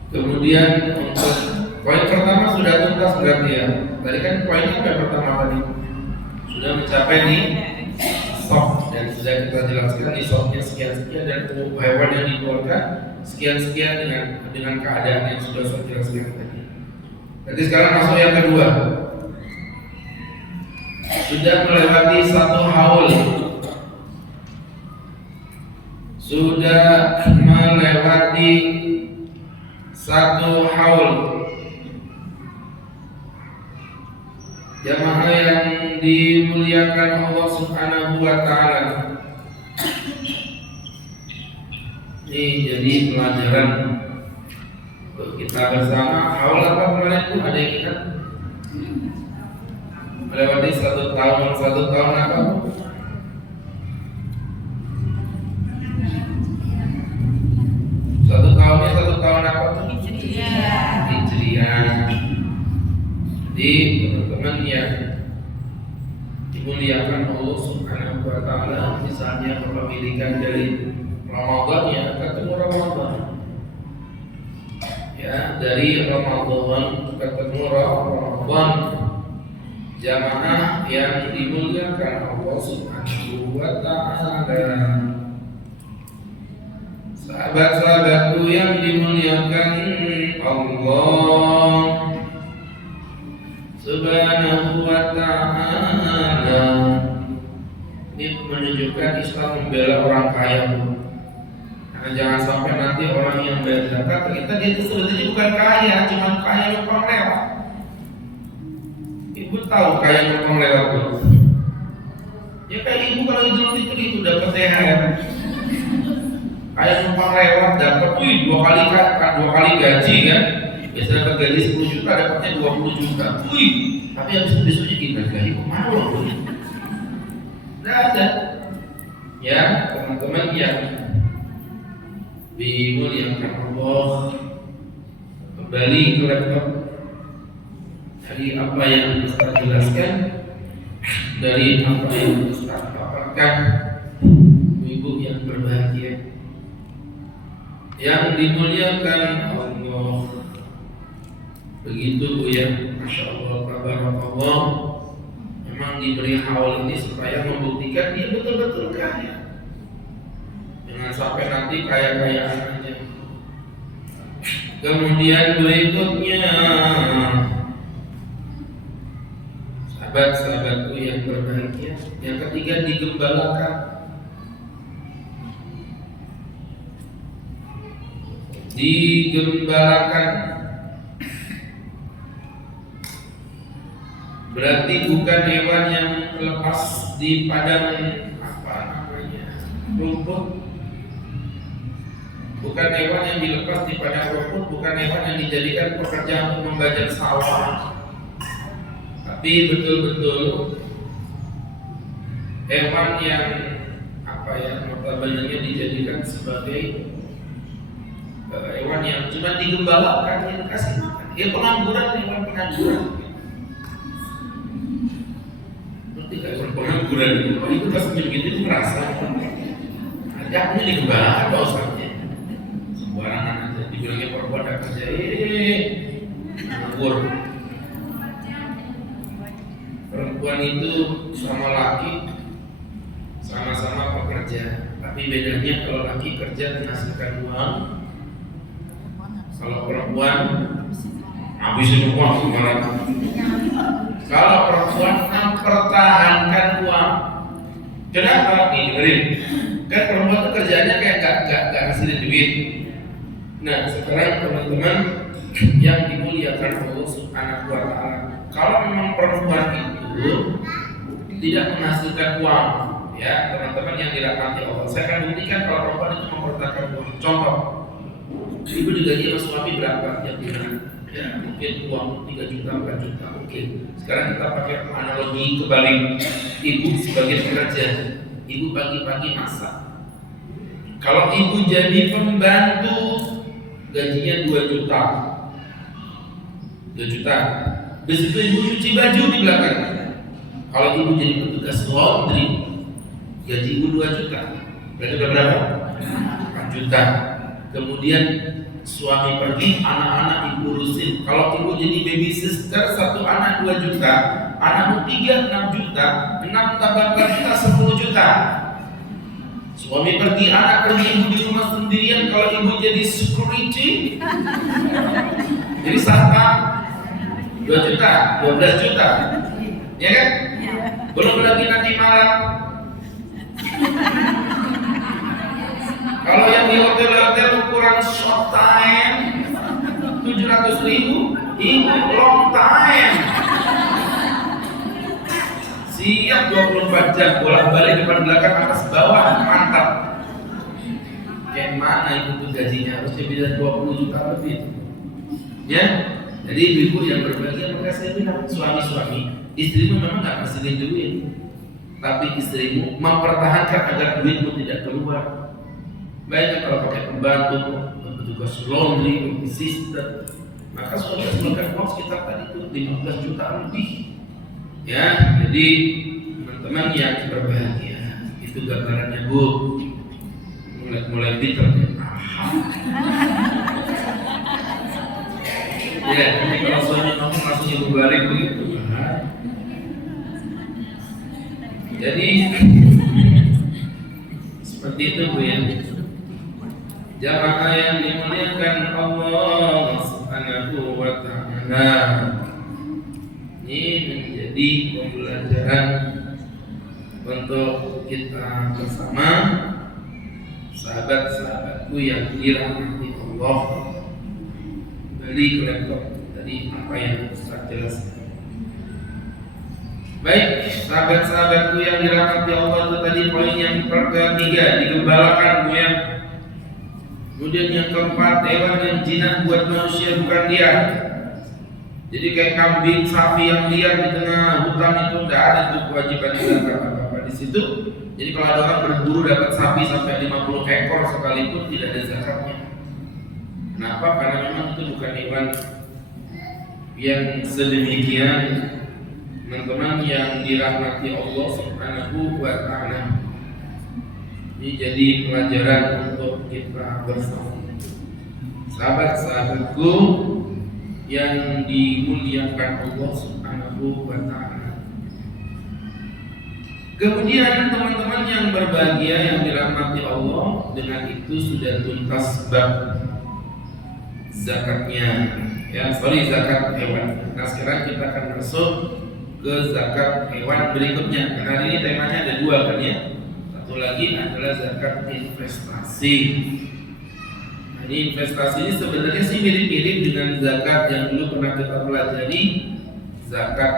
Kemudian untuk poin pertama sudah tuntas berarti ya. Tadi kan poinnya yang pertama tadi sudah mencapai nih stop, dan sudah kita jelaskan nih stopnya sekian-sekian dan hewan yang dikeluarkan sekian-sekian dengan keadaan yang sudah saya jelaskan tadi. Nanti sekarang masuk yang kedua. sudah melewati 1 haul, sudah melewati 1 haul. Jamaah yang dimuliakan Allah Subhanahu wa taala. Ini jadi pelajaran untuk kita bersama. Haul apa kemarin itu ada yang ingat? Melewati 1 tahun apa? Satu tahun apa tuh? Hijriah. Jadi teman-teman yang dimuliakan Allah Subhanahu wa taala, misalnya kepemilikan dari Ramadan ya, ketemu Ramadan. Ya, dari Ramadan ketemu Ramadan. Jamaah yang dimuliakan Allah Subhanahu wa taala. Sahabat-sahabatku yang dimuliakan Allah Subhanahu wa ta'ala. Ini menunjukkan Islam membela orang kaya. Karena jangan sampai nanti orang yang bayar zakat ternyata dia itu sebetulnya bukan kaya, cuma kaya numpang lewat. Ibu tahu kaya numpang lewat itu? Ya kayak ibu kalau Idul Fitri itu dapat THR. Kayak numpang lewat dapat, dua kali gaji kan? Biasanya dapat gaji 10 juta, dapatnya 20 juta. Tapi habis itu besoknya kita gaji kemana loh? Tidak ada. Ya teman-teman yang dimuliakan Allah, kembali ke laptop. Dari apa yang Ustaz jelaskan, dari apa yang Ustaz paparkan, ibu yang berbahagia, yang dimuliakan Allah. Begitu Bu ya, Masya Allah, tabarakallah. Memang diberi haul ini supaya membuktikan dia betul-betul kaya. Jangan sampai nanti kaya-kayaan aja. Kemudian berikutnya, sahabat-sahabatku yang berbahagia, yang ketiga digembalakan. Digembalakan berarti bukan hewan yang lepas di padang rumput, bukan hewan yang dilepas di padang rumput, bukan hewan yang dijadikan pekerja untuk membajak sawah, tapi betul-betul hewan yang notabene dijadikan sebagai hewan yang cuma digembalakan, yang dikasih makan. Dia pengangguran, hewan pengangguran. Berarti hewan pengangguran itu pas begitu itu merasa ada punya digembalakan dosanya. Sembarangan aja, dibilangnya perempuan ada kerja, nganggur. Perempuan itu sama laki sama-sama pekerja, tapi bedanya kalau laki kerja menghasilkan uang, kalau perempuan habisin uang sembarangan. Kalau perempuan mempertahankan uang. Kenapa? Nih dengerin. Kan perempuan itu kerjanya kayak gak hasilin duit. Nah sekarang teman-teman yang dimuliakan Allah Subhanahu wa ta'ala, kalau memang perempuan itu tidak menghasilkan uang, ya teman-teman yang dirahmati Allah, saya akan buktikan kalau perempuan itu mempertahankan uang. Contoh, ibu digaji sama suami berapa tiap bulan? Ya mungkin uang 3 juta, 4 juta. Oke. Sekarang kita pakai analogi kebalik. Ibu sebagai pekerja, ibu pagi-pagi masak. Kalau ibu jadi pembantu, gajinya 2 juta. 2 juta. Di situ ibu cuci baju di belakang. Kalau ibu jadi petugas laundry, gaji ibu 2 juta. Berarti berapa? 4 juta. Kemudian suami pergi, anak-anak ibu urusin. Kalau ibu jadi baby sister, 1 anak 2 juta, anak 3 6 juta, 6 tambah 4 juta 10 juta. Suami pergi, anak pergi, ibu di rumah sendirian. Kalau ibu jadi security, jadi satpam 2 juta, 12 juta, ya kan? lagi nanti malam. Kalau yang di hotel-hotel ukuran short time 700.000, ini long time. Siap 24 jam bolak-balik depan belakang atas bawah, mantap. Kayak mana itu tuh gajinya, harusnya bisa 20 juta lebih. Ya, jadi ibu yang berbahagia, maka saya bilang suami-suami, istrimu memang nggak kasih duit, tapi istrimu mempertahankan agar duitmu tidak keluar. Baiknya kalau pakai pembantu, petugas laundry, assistant, maka sudah sebagai uang sekitar tadi itu 15 juta lebih. Ya, jadi teman-teman yang berbahagia, itu gambarannya Bu. Mulai pinter ya. Ya, ini kalau suami kamu langsung ibu balik begitu. Jadi seperti itu Bu ya. Jamaah yang dimuliakan Allah Subhanahu wa ta'ala, ini menjadi pembelajaran untuk kita bersama, sahabat-sahabatku yang dirahmati Allah. Beli ke laptop tadi apa yang Ustaz jelaskan. Baik, sahabat-sahabatku yang dirahmati Allah, itu tadi poin yang ketiga, digembalakan Bu ya. Kemudian yang keempat, hewan yang jinak buat manusia bukan dia. Jadi kayak kambing, sapi yang liar di tengah hutan itu tidak ada tuh kewajiban zakat apa-apa di situ. Jadi kalau ada orang berburu dapat sapi sampai 50 ekor sekalipun tidak ada zakatnya. Kenapa? Karena memang itu bukan hewan yang sedemikian, teman-teman yang dirahmati Allah Subhanahu wa ta'ala. Ini jadi pelajaran untuk kita bersama. Sahabat-sahabatku yang dimuliakan Allah Subhanahu wa ta'ala. Kemudian teman-teman yang berbahagia yang dirahmati Allah, dengan itu sudah tuntas bab zakatnya. Ya, zakat hewan. Nah, sekarang kita akan masuk ke zakat hewan berikutnya. Karena ini temanya ada dua kan ya. Satu lagi adalah zakat investasi. Nah, ini investasi ini sebenarnya sih mirip-mirip dengan zakat yang dulu pernah kita pelajari, zakat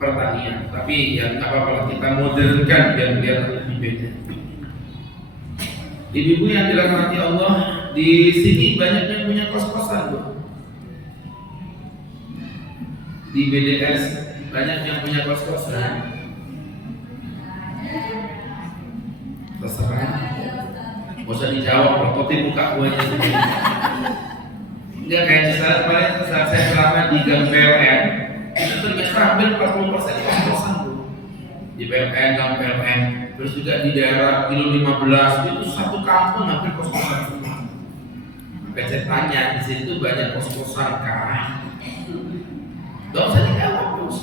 pertanian. Tapi yang apa-apa kita modernkan biar lebih beda. Ibu-ibu yang dirahmati Allah, di sini banyak yang punya kos-kosan Bu. Di BDS banyak yang punya kos-kosan. Terserah, gak usah dijawab, prototin muka gue aja sendiri. Enggak kayak misalnya kemarin saat saya selama di Gang PLN, itu ternyata hampir 40% kos-kosan Bu. Di PLN, Gang PLN, terus juga di daerah Kilo 15 itu satu kampung hampir kos-kosan. Sampai saya tanya, di situ banyak kos-kosan kah? Gak usah dijawab terus.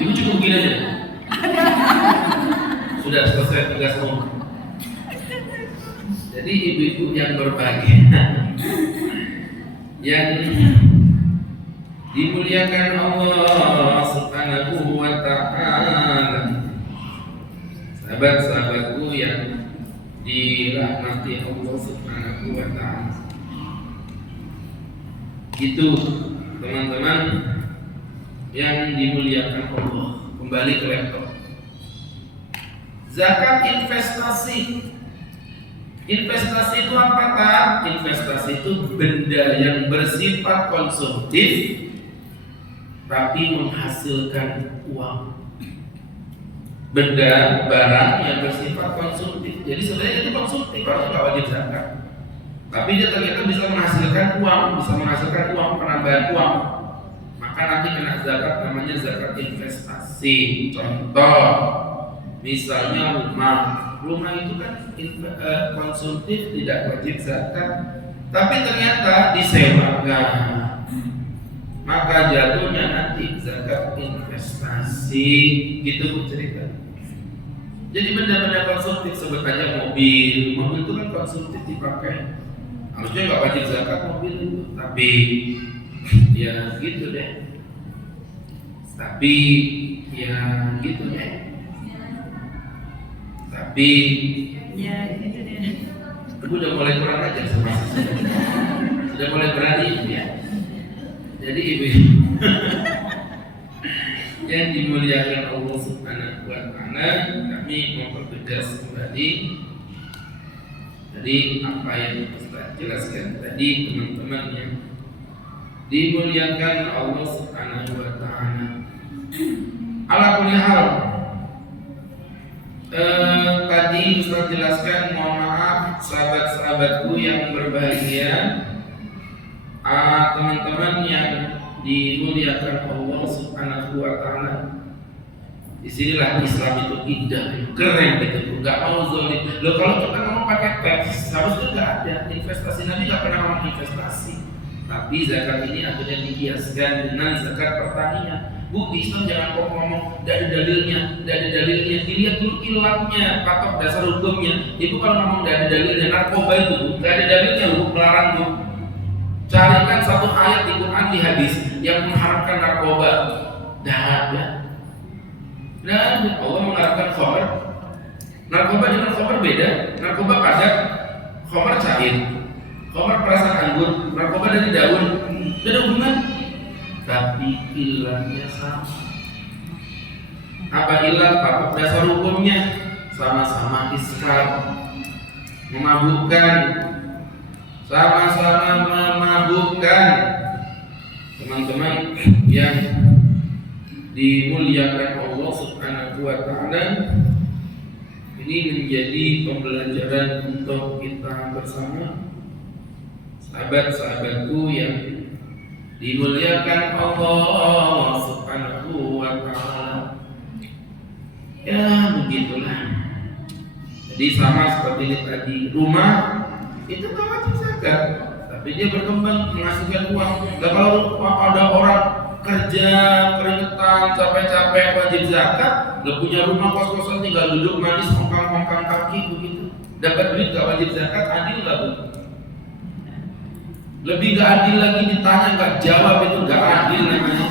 Ibu cukup gini aja. Sudah selesai tugasmu. Jadi ibu-ibu yang berbahagia, yang dimuliakan Allah Subhanahu wa ta'ala, sahabat-sahabatku yang dirahmati Allah Subhanahu wa ta'ala, itu teman-teman yang dimuliakan Allah. Kembali ke laptop. Zakat investasi. Investasi itu apa Kak? Investasi itu benda yang bersifat konsumtif tapi menghasilkan uang. Benda barang yang bersifat konsumtif. Jadi sebenarnya itu konsumtif, harus nggak wajib zakat. Tapi dia ternyata bisa menghasilkan uang, penambahan uang. Maka nanti kena zakat, namanya zakat investasi. Contoh, misalnya rumah itu kan konsumtif, tidak wajib zakat, tapi ternyata disewakan, maka jatuhnya nanti zakat investasi. Gitu Bu cerita. Jadi benda-benda konsumtif, sebut aja mobil itu kan konsumtif dipakai, harusnya nggak wajib zakat mobil itu, tapi ya gitu deh. Tapi ya gitu ya. Tapi Ya, gitu deh. aku udah mulai kurang ajar sama sudah mulai berani ya. Jadi ibu yang dimuliakan Allah Subhanahu wa Ta'ala, kami mempertegas kembali jadi apa yang kita jelaskan tadi teman-teman yang dimuliakan Allah Subhanahu wa Ta'ala. Ala kulli hal, tadi Ustaz jelaskan, mohon maaf sahabat-sahabatku yang berbahagia, teman-teman yang dimuliakan Allah Subhanahu wa Ta'ala. Disinilah Islam itu indah, keren gitu, nggak mau zolim. Loh kalau kita ngomong pakai teks, harusnya nggak ada investasi. Nabi nggak pernah ngomong investasi. Tapi zakat ini akhirnya dikiaskan dengan zakat pertanian. Bukti Islam jangan kok ngomong dari dalilnya, dilihat dulu ilahnya, patok dasar hukumnya. Ibu kalau ngomong dari dalilnya, narkoba itu dari dalilnya lu melarang tuh. Carikan satu ayat di Quran, di hadis yang mengharamkan narkoba. Dah ada. Nah, Allah mengharapkan khamr. Narkoba dengan khamr beda. Narkoba padat, khamr cair. Khamr perasa anggur, narkoba dari daun. Beda hubungan. Tapi ilahnya sama. Apa ilah? Patok dasar hukumnya sama-sama iskar, memabukkan, sama-sama memabukkan. Teman-teman yang dimuliakan Allah Subhanahu wa Ta'ala, ini menjadi pembelajaran untuk kita bersama. Sahabat-sahabatku yang dimuliakan Allah Subhanahu wa Ta'ala, ya begitulah. Jadi sama seperti ini tadi, rumah itu kan wajib zakat, tapi dia berkembang menghasilkan uang. Nah, kalau ada orang kerja keringetan capek-capek wajib zakat, nggak punya rumah kos-kosan tinggal duduk manis mongkang-mongkang kaki begitu, dapat duit nggak wajib zakat, adil nggak bu? Lebih gak adil lagi ditanya nggak jawab, itu gak adil namanya.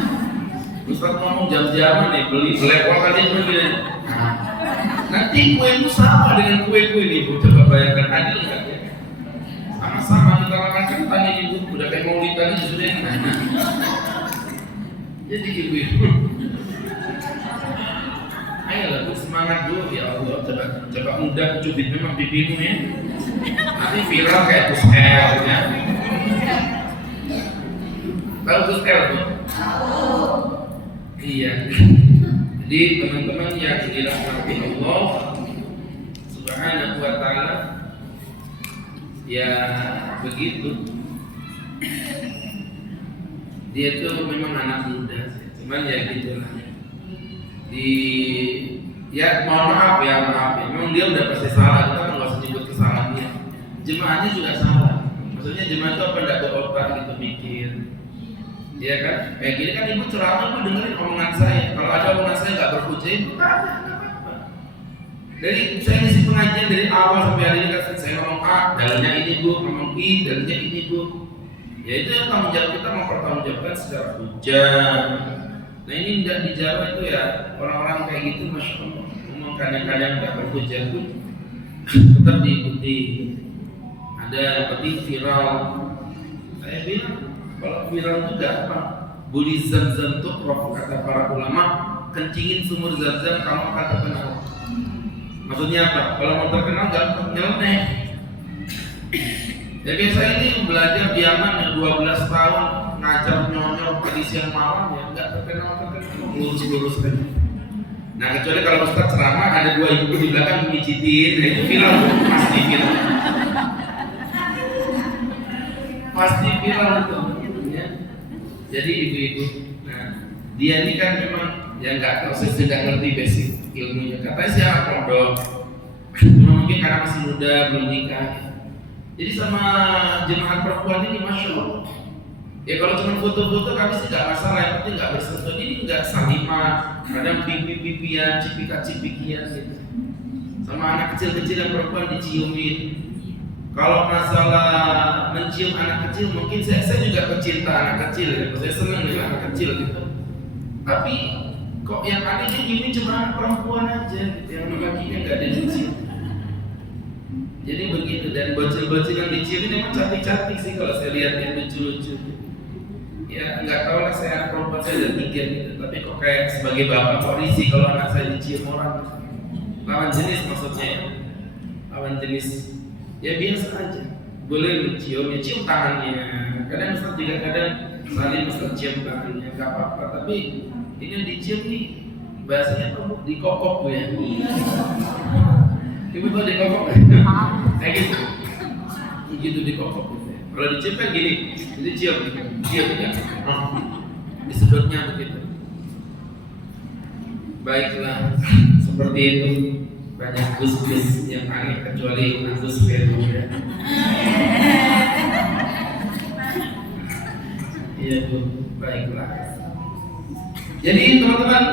Ustaz ngomong jam-jaman nih, beli lepokan itu begini. Nanti kuemu sama dengan kue-kue nih bu, coba bayangkan adil nggak ya? Sama-sama kita makan kentang ini bu, udah kayak mau ditanya sudah yang nanya. Jadi ibu-ibu, ayolah bu, semangat dulu ya Allah, coba mudah cubit memang pipimu ya. Nanti viral kayak Gus El ya. Tahu Gus El tuh? Iya. Jadi teman-teman yang dirahmati Allah Subhanahu wa Ta'ala, ya begitu. Dia tuh memang anak muda, cuman ya gitulah. Ya mohon maaf ya, memang dia udah pasti salah, kita nggak usah nyebut kesalahan dia. Jemaahnya juga salah. Maksudnya jemaah itu apa, nggak berobat gitu mikir. Iya kan? Kayak gini kan ibu ceramah, ibu dengerin omongan saya. Kalau ada omongan saya nggak berpuja, ibu tanya, nggak apa-apa. Dari saya ngisi pengajian dari awal sampai hari ini kan saya ngomong A, dalilnya ini bu, ngomong I, dalilnya ini bu. Ya itu yang tanggung jawab kita, mempertanggungjawabkan secara hujah. Nah ini tidak dijawab itu ya orang-orang kayak gitu, masya Allah, ngomong kadang-kadang nggak berhujah pun tetap diikuti. Ada seperti viral, saya bilang kalau viral itu gampang. Buli zam-zam tuh, kata para ulama, kencingin sumur zam-zam kamu akan terkenal. Maksudnya apa? Kalau mau terkenal gampang, nyeleneh. Jadi saya ini belajar di Yaman ya 12 tahun, ngajar nyonyor di siang malam ya nggak terkenal, lurus-lurus aja. Nah kecuali kalau Ustaz ceramah ada dua ibu di belakang mijitin, nah itu viral, pasti viral. Pasti viral itu. Ya. Jadi ibu-ibu, nah dia ini kan memang ya nggak tahu, saya tidak ngerti basic ilmunya. Katanya sih anak pondok, cuma mungkin karena masih muda belum nikah. Jadi sama jemaah perempuan ini masya Allah. Ya kalau cuma foto-foto kami sih nggak masalah, yang penting nggak bersentuh. Ini nggak saliman, kadang pipi-pipian, cipika-cipikian gitu. Sama anak kecil-kecil yang perempuan diciumin. Kalau masalah mencium anak kecil, mungkin saya juga pecinta anak kecil, gitu. Saya senang dengan anak kecil gitu. Tapi kok yang anehnya gini cuma anak perempuan aja gitu, yang kakinya nggak ada dicium. Jadi begitu, dan bocil-bocil yang dicium ini emang cantik-cantik sih kalau saya lihat yang lucu-lucu. Ya nggak tahu lah, saya anak perempuan saya ada 3 gitu, tapi kok kayak sebagai bapak kok risih kalau anak saya dicium orang. Lawan jenis maksudnya ya, lawan jenis. Ya biasa aja, boleh mencium, ya cium tangannya. Kadang Ustaz juga kadang saling Ustaz cium tangannya, nggak apa-apa. Tapi ini dicium nih, bahasanya apa? Dikokok ya. Ibu tuh dikokok kayak gitu, begitu dikokok. Kalau dicium kan gini, jadi cium ya, disedotnya begitu. Baiklah, seperti itu. Banyak gus-gus yang aneh kecuali Gus Feru ya. Iya Bu, baiklah. Jadi teman-teman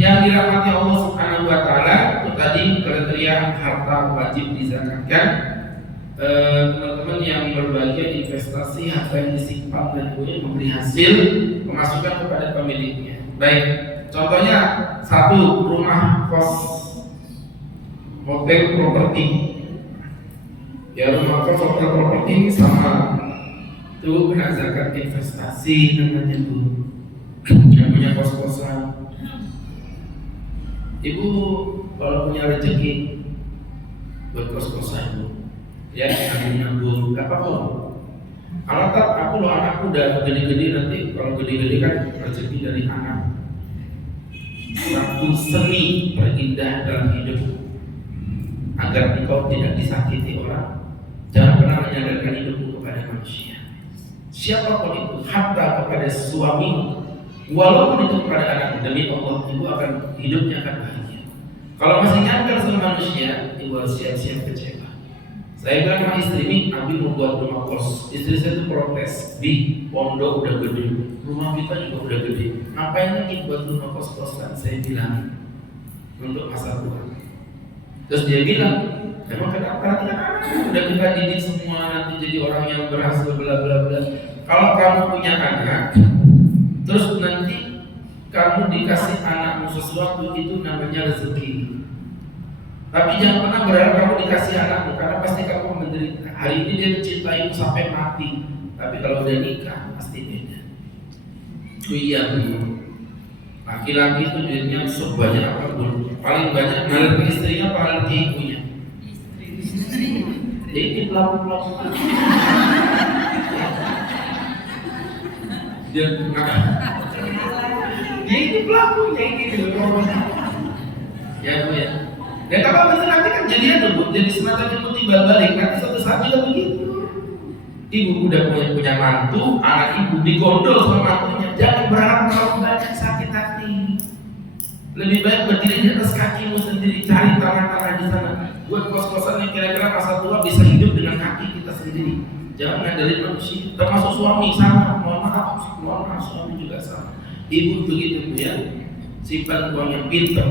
yang dirahmati Allah Subhanahu wa taala, itu tadi kriteria harta wajib dizakatkan. Teman-teman yang berbahagia, investasi harta yang disimpan dan kemudian memberi hasil pemasukan kepada pemiliknya. Baik, contohnya 1, rumah kos, hotel properti. Ya, rumah kos, hotel properti sama itu kena zakat investasi namanya Bu. Yang punya kos-kosan, Ibu kalau punya rezeki buat kos-kosan Bu, ya nabung, gak apa-apa. Kalau tak aku loh, anakku udah gede-gede, nanti kalau gede-gede kan rezeki dari anak. Satu seni terindah dalam hidup agar engkau tidak disakiti orang. Jangan pernah menyandarkan hidupmu kepada manusia, siapapun itu, hatta kepada suami, walaupun itu kepada anak. Demi Allah, ibu akan hidupnya akan bahagia. Kalau masih nyangkar sama manusia, ibu harus siap-siap kecewa. Saya bilang sama istri ini, Abi mau buat rumah kos. Istri saya itu protes, Bi, pondok udah gede, rumah kita juga udah gede, ngapain lagi buat rumah kos-kosan? Saya bilang, untuk masa tua. Terus dia bilang, emang kenapa? Udah kita didik semua, nanti jadi orang yang berhasil, bla bla bla. Kalau kamu punya anak, terus nanti kamu dikasih anakmu sesuatu, itu namanya rezeki. Tapi jangan pernah berharap kamu dikasih anakmu, karena pasti kamu menderita. Hari ini dia mencintaimu sampai mati, tapi kalau udah nikah pasti beda. Iya Bu, laki-laki itu duitnya sebanyak apapun, paling banyak ngalir ke istrinya, paling ke ibunya. Jadi pelaku-pelaku dia ini pelakunya ini dulu. Ya Bu ya. Dan apa betul nanti kan jadian tuh Bu, jadi semacam itu timbal balik. Nanti suatu saat juga begitu. Ibu udah punya mantu, anak ibu digondol sama mantunya. Jangan berharap terlalu banyak sakit hati. Lebih baik berdiri di atas kakimu sendiri, cari tangan-tangan di sana. Buat kos-kosan yang kira-kira masa tua bisa hidup dengan kaki kita sendiri. Jangan ngandelin manusia, termasuk suami sama. Mohon maaf, suami juga sama. Ibu begitu Bu ya, simpan uang yang pintar.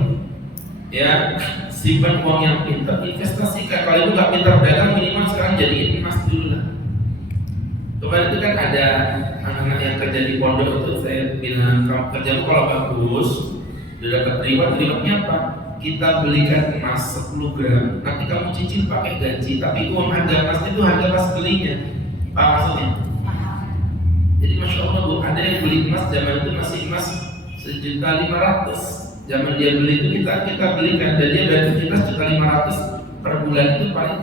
Ya, simpan uang yang pintar, investasikan. Kalau ibu nggak pintar dagang, minimal sekarang jadiin emas dulu lah. Kemarin itu kan ada anak-anak yang kerja di pondok itu, saya bilang, kamu kerjamu kalau bagus, udah dapat rewardnya apa? Kita belikan emas 10 gram, nanti kamu cicil pakai gaji, tapi uang harga emas itu harga pas belinya. Apa maksudnya? Jadi Masya Allah Bu, ada yang beli emas zaman itu masih emas 1.500.000. Zaman dia beli itu kita belikan, dan dia bayar 17.500.000 per bulan, itu paling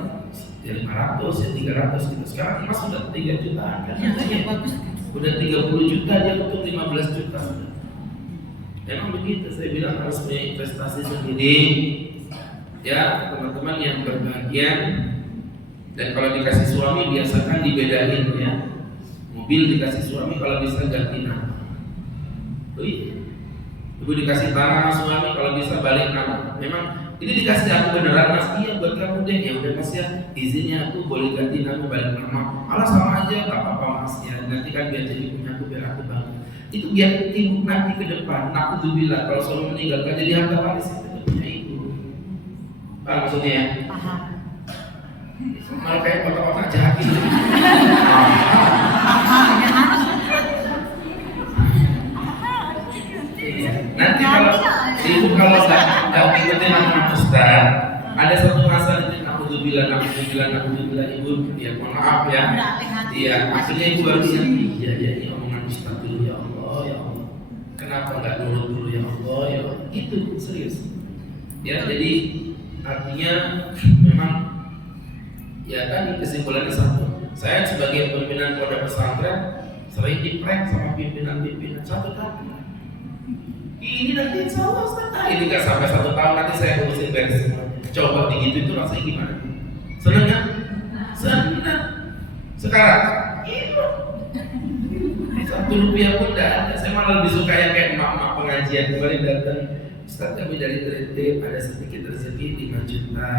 ya 500 ya 300 gitu. Sekarang emas sudah 3 jutaan kan? Ya, bagus. Udah 30 juta, dia untung 15 juta. Memang begitu, saya bilang harus punya investasi sendiri. Ya teman-teman yang berbahagia. Dan kalau dikasih suami biasakan dibedain ya. Mobil dikasih suami kalau bisa ganti nama. Ibu dikasih tanah suami kalau bisa balik nama. Memang ini dikasih aku beneran Mas, iya buat kamu deh. Ya udah Mas ya, izinnya aku boleh ganti nama, balik nama. Alah sama aja, gak apa-apa Mas ya. Nanti kan biar jadi punya aku, biar aku bangga. Itu biar ibu nanti ke depan. Naudzubillah kalau suami meninggal kan jadi harta waris itu punya ibu. Paham maksudnya ya? Paham. Malah kayak kotak-kotak jahat gitu. Nanti kalau kalau nggak ngikutin nama Ustaz, ada satu masa itu naudzubillah ibu, ya mohon maaf ya. Iya, akhirnya ibu baru bilang, iya ini omongan Ustaz dulu ya Allah. Kenapa nggak nurut dulu ya Allah ya Allah? Itu serius. Ya jadi artinya memang ya kan kesimpulannya satu. Saya sebagai pimpinan pondok pesantren sering diprank sama pimpinan satu tahun. Ini nanti insya Allah ini nggak sampai 1 tahun nanti saya urusin beres semua. Coba begitu itu rasanya gimana? Seneng kan? Seneng. Sekarang, Rp1 pun tidak ada. Saya malah lebih suka yang kayak emak-emak pengajian kemarin datang. Ustaz kami dari Trete ada sedikit rezeki 5 juta.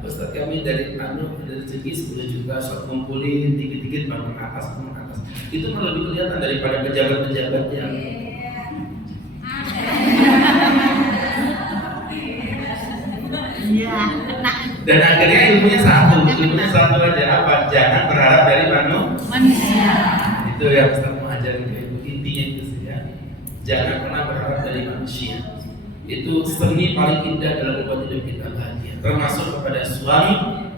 Ustaz kami dari ada rezeki 10 juta. Ustaz kumpulin dikit-dikit bangun atas. Itu malah lebih kelihatan daripada pejabat-pejabat yang dan akhirnya ilmunya satu aja apa? Jangan berharap dari manusia. Itu yang Ustaz mau ajarin ke ibu, intinya itu sih ya. Jangan pernah berharap dari manusia. Itu seni paling indah dalam membuat hidup kita bahagia. Termasuk kepada suami,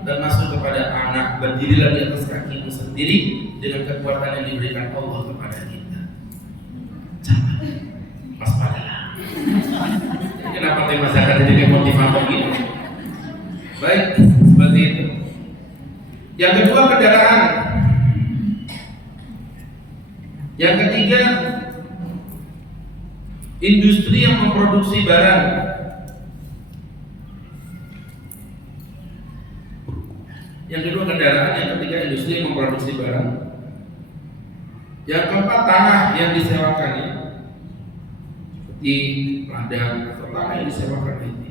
termasuk kepada anak. Berdirilah di atas kakimu sendiri dengan kekuatan yang diberikan Allah kepada kita. Jangan waspadalah. Kenapa tema zakat jadi kayak motivator gitu? Baik, seperti itu. Yang kedua kendaraan. Yang ketiga industri yang memproduksi barang. Yang kedua kendaraan, yang ketiga industri yang memproduksi barang. Yang keempat tanah yang disewakan ya. Seperti ladang atau tanah yang disewakan ini.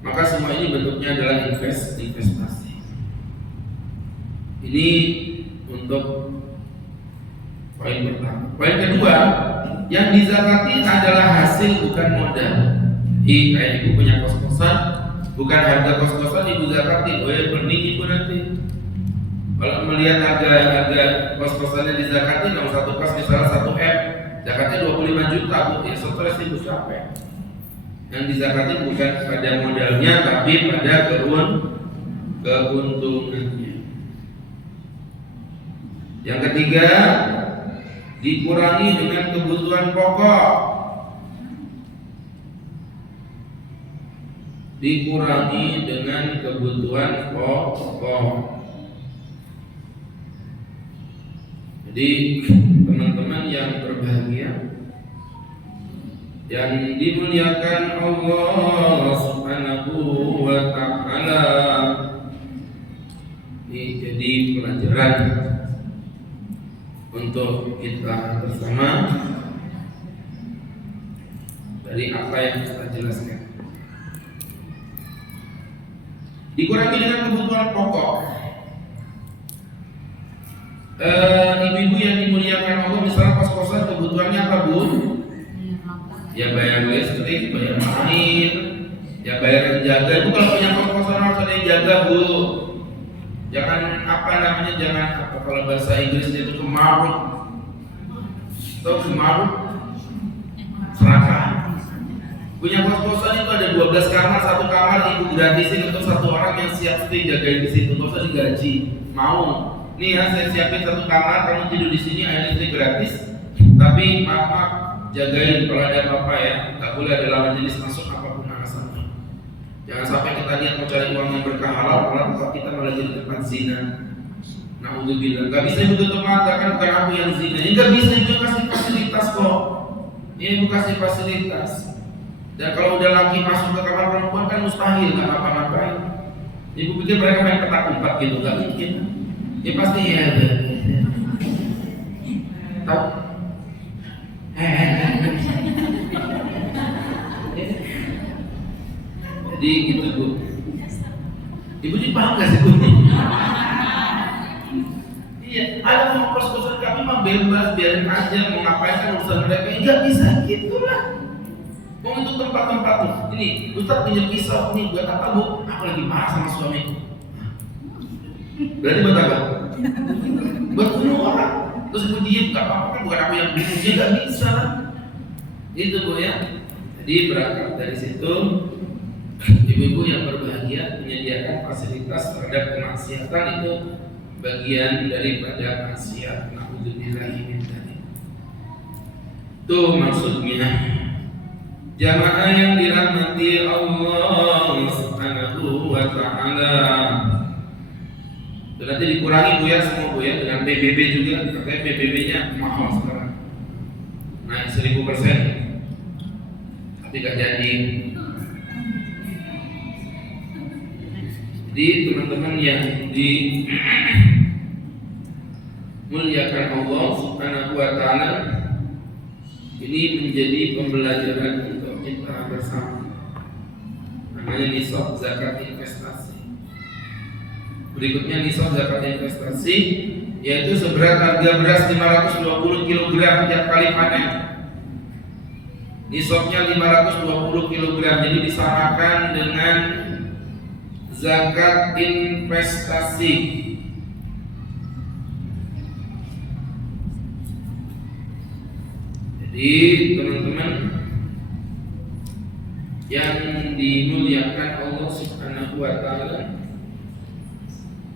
Maka semua ini bentuknya adalah investasi. Ini untuk poin pertama. Poin kedua, yang dizakati adalah hasil bukan modal. Jadi kayak ibu punya kos-kosan, bukan harga kos-kosan ibu zakati. Bening ibu nanti. Kalau melihat harga kos-kosannya dizakati, nomor satu kos misalnya 1 M, zakatnya 25 juta, bu, ya stres ibu capek. Yang dizakati bukan pada modalnya, tapi pada keuntungannya. Yang ketiga, dikurangi dengan kebutuhan pokok. Dikurangi dengan kebutuhan pokok. Jadi teman-teman yang berbahagia, yang dimuliakan Allah Subhanahu wa ta'ala, ini jadi pelajaran untuk kita bersama dari apa yang kita jelaskan. Dikurangi dengan kebutuhan pokok. Ibu-ibu yang dimuliakan Allah, misalnya kos-kosan kebutuhannya apa, Bu? Ya bayar listrik, bayar air, ya bayar yang jaga. Itu kalau punya kos-kosan harus ada yang jaga, Bu. Jangan jangan kalau bahasa Inggrisnya itu kemarut. Tahu kemarut? Serakah. Punya kos-kosan itu ada 12 kamar, 1 kamar ibu gratisin untuk 1 orang yang siap stay jagain di situ. Nggak usah digaji. Mau? Nih ya, saya siapin 1 kamar, kamu tidur di sini, air listrik gratis. Tapi maaf, jagain kalau ada apa-apa ya. Nggak boleh ada lawan jenis masuk apapun alasannya. Jangan sampai kita lihat mau cari uang yang berkah halal, malah tempat kita malah jadi tempat zina. Naudzubillah. Nggak bisa ibu tutup mata, kan bukan aku yang zina. Ya nggak bisa, ibu kasih fasilitas kok. Ibu kasih fasilitas. Dan kalau udah laki masuk ke kamar perempuan kan mustahil nggak apa-apain. Ibu pikir mereka main petak umpet gitu, nggak mungkin. Ya pasti ya. Tahu? Jadi gitu Bu. Ibu ini paham nggak sih Bu? Iya, ada mau kos-kosan kami mah bebas, biarin aja mau ngapain kan urusan mereka. Nggak bisa gitulah. Mau itu tempat-tempat nih. Ini Ustaz pinjam pisau nih buat apa Bu? Aku lagi marah sama suamiku. Berarti buat apa? Buat bunuh orang. Terus ibu diem, nggak apa-apa kan bukan aku yang bunuh. Dia nggak bisa lah. Itu Bu ya. Jadi Jadi berangkat dari situ, ibu-ibu yang berbahagia menyediakan fasilitas terhadap kemaksiatan itu bagian daripada maksiat. Na'udzubillahi min dzalik. Itu maksudnya. Jamaah yang dirahmati Allah Subhanahu wa taala. Nanti dikurangi Bu ya semua Bu ya, dengan PBB juga, katanya PBB-nya mahal sekarang. Naik 1000%. Tapi gak jadi. Jadi teman-teman yang dimuliakan Allah Subhanahu wa taala, ini menjadi pembelajaran untuk kita bersama. Namanya nisab zakat investasi. Berikutnya nisab zakat investasi, yaitu seberat harga beras 520 kg tiap kali panen. Nisabnya 520 kg, jadi disamakan dengan zakat investasi. Jadi teman-teman yang dimuliakan Allah Subhanahu wa taala,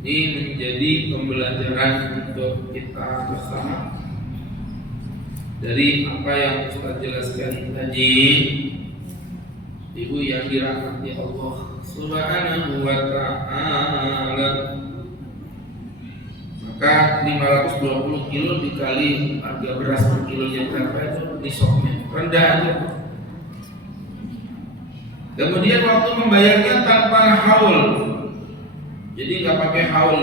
ini menjadi pembelajaran untuk kita bersama. Dari apa yang Ustaz jelaskan tadi, ibu yang dirahmati Allah Subhanahu wa taala, maka 520 kilo dikali harga beras per kilonya berapa itu nisabnya, rendah aja. Kemudian waktu membayarnya tanpa haul, jadi nggak pakai haul,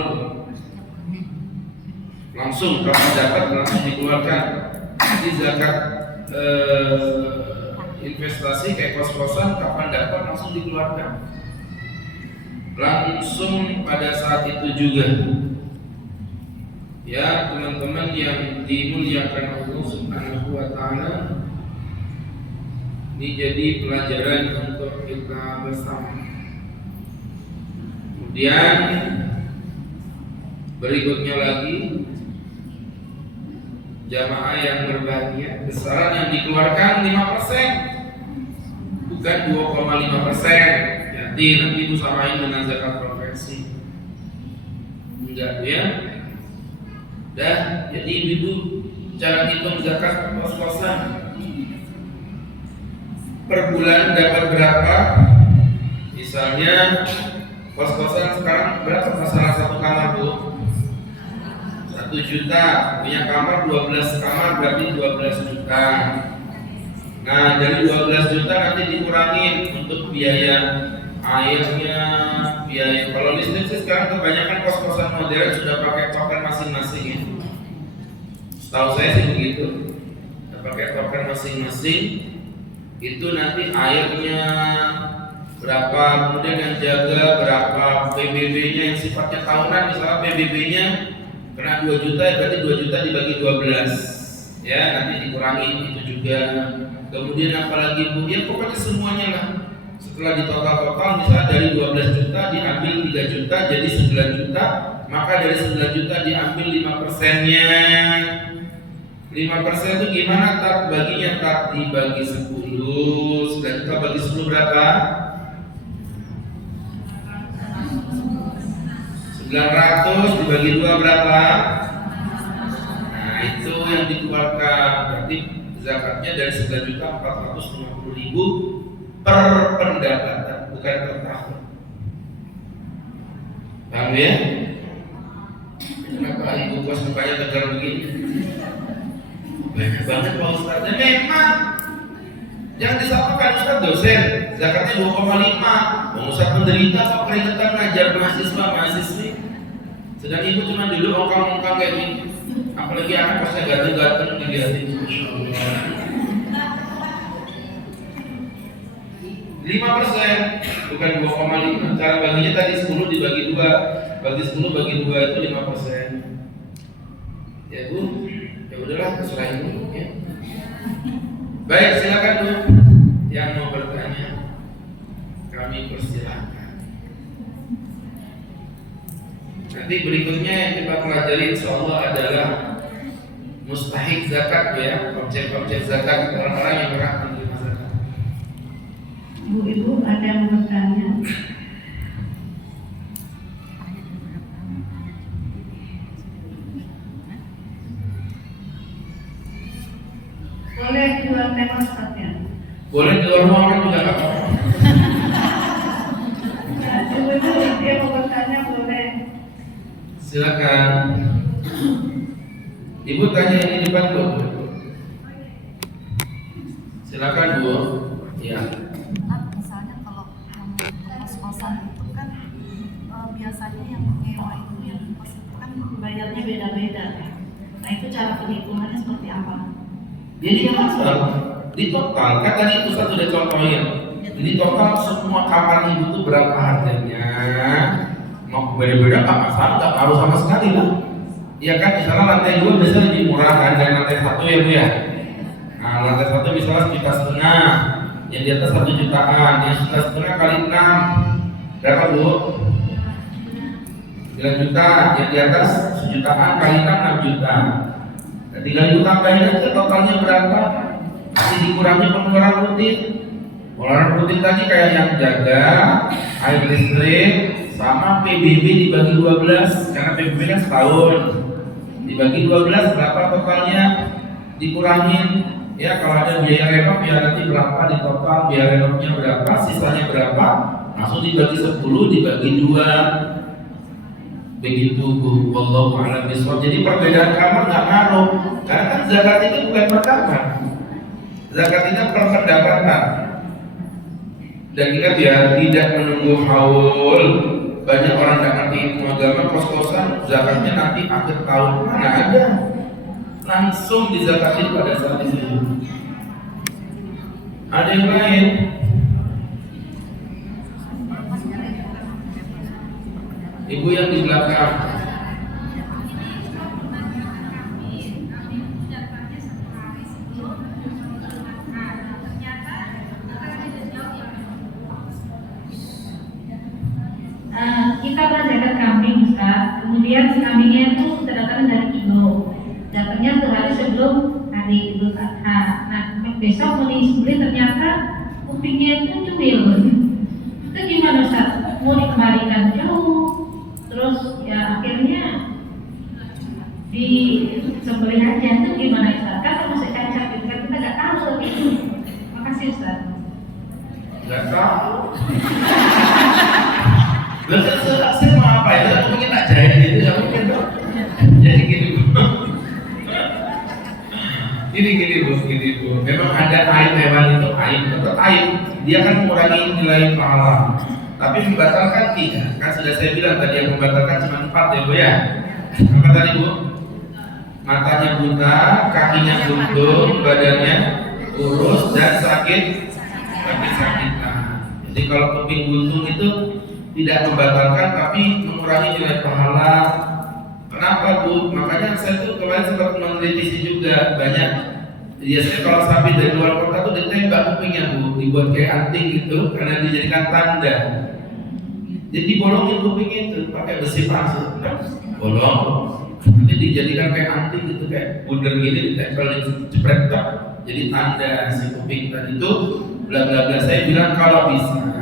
langsung kalau dapat langsung dikeluarkan. Jadi zakat investasi kayak kos-kosan, kapan dapat langsung dikeluarkan, langsung pada saat itu juga. Ya teman-teman yang dimuliakan Allah Subhanahu wa taala, ini jadi pelajaran untuk kita bersama. Kemudian berikutnya lagi, jamaah yang berbahagia, besaran yang dikeluarkan 5%, bukan 2,5%. Jadi nanti itu samain dengan zakat konversi. Enggak ya. Dah, jadi ibu cara hitung zakat kos-kosan. Per bulan dapat berapa? Misalnya kos-kosan sekarang berapa masalah satu kamar Bu? 1 juta, punya kamar 12 kamar berarti 12 juta. Nah dari 12 juta nanti dikurangin untuk biaya airnya, biaya. Kalau listrik sih sekarang kebanyakan kos-kosan modern sudah pakai token masing-masing ya. Setahu saya sih begitu, sudah pakai token masing-masing. Itu nanti airnya berapa, kemudian yang jaga berapa, PBB-nya yang sifatnya tahunan, misalnya PBB-nya kena 2 juta, berarti 2 juta dibagi 12 ya, nanti dikurangi itu juga. Kemudian apalagi Bu, ya pokoknya semuanya lah. Setelah ditotal-total, misalnya dari 12 juta diambil 3 juta jadi 9 juta, maka dari 9 juta diambil 5%-nya. 5% itu gimana tak baginya? Tak dibagi 10. 9 juta bagi 10 berapa? 900 dibagi 2 berapa? Nah itu yang dikeluarkan. Berarti zakatnya dari 9.450.000 per pendapatan, bukan per tahun. Paham ya? Kenapa ibu bos mukanya tegar begini? Banyak banget Pak Ustaznya. Memang jangan disamakan Ustaz dosen, zakatnya 2,5. Bang Ustaz menderita kok keringetan ngajar mahasiswa-mahasiswi. Sedang ibu cuma dulu ongkang-ongkang kayak gini. Apalagi anak pasnya ganteng-ganteng dilihatin. 5% bukan 2,5. Cara baginya tadi 10 dibagi 2. Bagi 10 bagi 2 itu 5%. Ya Bu, ya udahlah terserah Ibu ya. Baik, silakan Bu yang mau bertanya. Kami persilahkan. Nanti berikutnya yang kita pelajari insyaallah adalah mustahik zakat ya, objek-objek zakat orang-orang yang berhak menerima zakat. Ibu-ibu ada yang mau bertanya? Boleh di luar tema Ustaznya? Boleh di luar ruangan juga Kak. Ibu-ibu yang mau bertanya boleh. Silakan. Ibu tanya ini di depan Bu. Silakan Bu. Ya. Misalnya kalau kos-kosan itu kan biasanya yang nyewa itu yang kos itu kan bayarnya beda-beda. Nah itu cara penghitungannya seperti apa? Jadi di total kan tadi Ustaz sudah contohin. Jadi total semua kamar ibu itu berapa harganya? Mau beda-beda nggak masalah, nggak ngaruh sama sekali lah. Iya kan, misalnya lantai 2 biasanya lebih murah kan dari lantai 1 ya Bu ya. Nah lantai 1 misalnya 1,5 juta, yang di atas 1 jutaan, yang 1,5 kali 6 berapa Bu? 9 juta, yang di atas 1 jutaan kali 6 juta. Nah, tinggal ibu tambahin aja totalnya berapa. Nanti dikurangi pengeluaran rutin. Pengeluaran rutin tadi kayak yang jaga, air listrik, sama PBB dibagi 12 karena PBB kan setahun. Dibagi 12 berapa totalnya? Dikurangin. Ya kalau ada biaya renov ya nanti berapa di total, biaya renovnya berapa, sisanya berapa, langsung dibagi 10 dibagi 2. Begitu Bu, wallahu a'lam bishawab. Jadi perbedaan kamar nggak ngaruh, karena kan zakat itu bukan per kamar, zakat itu per pendapatan. Dan ingat ya, tidak menunggu haul. Banyak orang nggak ngerti ilmu agama, kos-kosan zakatnya nanti akhir tahun, mana ada, langsung dizakatin pada saat itu. Ada yang lain? Ibu yang di belakang. Kita pernah kambing Ustaz, kemudian kambingnya itu terdatang dari kilo, datangnya sehari sebelum hari Idul Adha. Nah besok mau disembelih ternyata kupingnya itu cumil. Itu gimana Ustaz? Mau dikembalikan jauh, terus ya akhirnya disembelih aja, itu gimana Ustaz? Kan masih cacat gitu kan, kita nggak tahu seperti itu. Makasih Ustaz. Nggak tahu. Saya mau apa ya? Mungkin tak jahit gitu, ya mungkin dong. Jadi gini Bu. Gini Bu. Memang ada aib hewan itu aib, betul aib. Dia kan mengurangi nilai pahala. Tapi membatalkan tidak. Kan sudah saya bilang tadi yang membatalkan cuma 4 ya Bu ya. Apa tadi Bu? Matanya buta, kakinya buntung, badannya kurus dan sakit-sakitan. Jadi kalau kuping buntung itu tidak membatalkan tapi mengurangi nilai pahala. Kenapa Bu? Makanya saya tuh kemarin sempat meneliti juga banyak. Biasanya kalau sapi dari luar kota tuh ditembak kupingnya Bu, dibuat kayak anting gitu karena dijadikan tanda. Jadi bolongin kupingnya itu pakai besi palsu, bolong. Nanti dijadikan kayak anting gitu kayak bundar gini ditempel jepret tak. Jadi tanda si kuping tadi itu bla bla bla. Saya bilang kalau bisa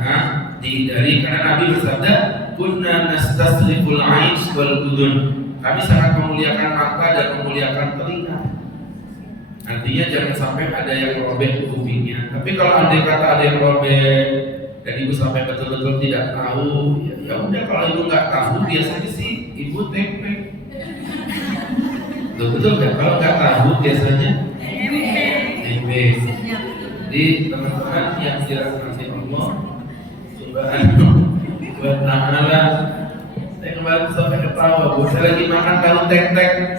dihindari karena Nabi bersabda kunna nastasriful ain wal udhun. Kami sangat memuliakan mata dan memuliakan telinga. Artinya jangan sampai ada yang robek kupingnya. Tapi kalau andai kata ada yang robek dan ibu sampai betul-betul tidak tahu, ya udah kalau ibu nggak tahu biasanya sih ibu tempe. Betul nggak? Kalau nggak tahu biasanya tempe. Jadi teman-teman yang dirahmati Allah buat ta'ala, saya kemarin sampai ketawa Bu, saya lagi makan tahu tek-tek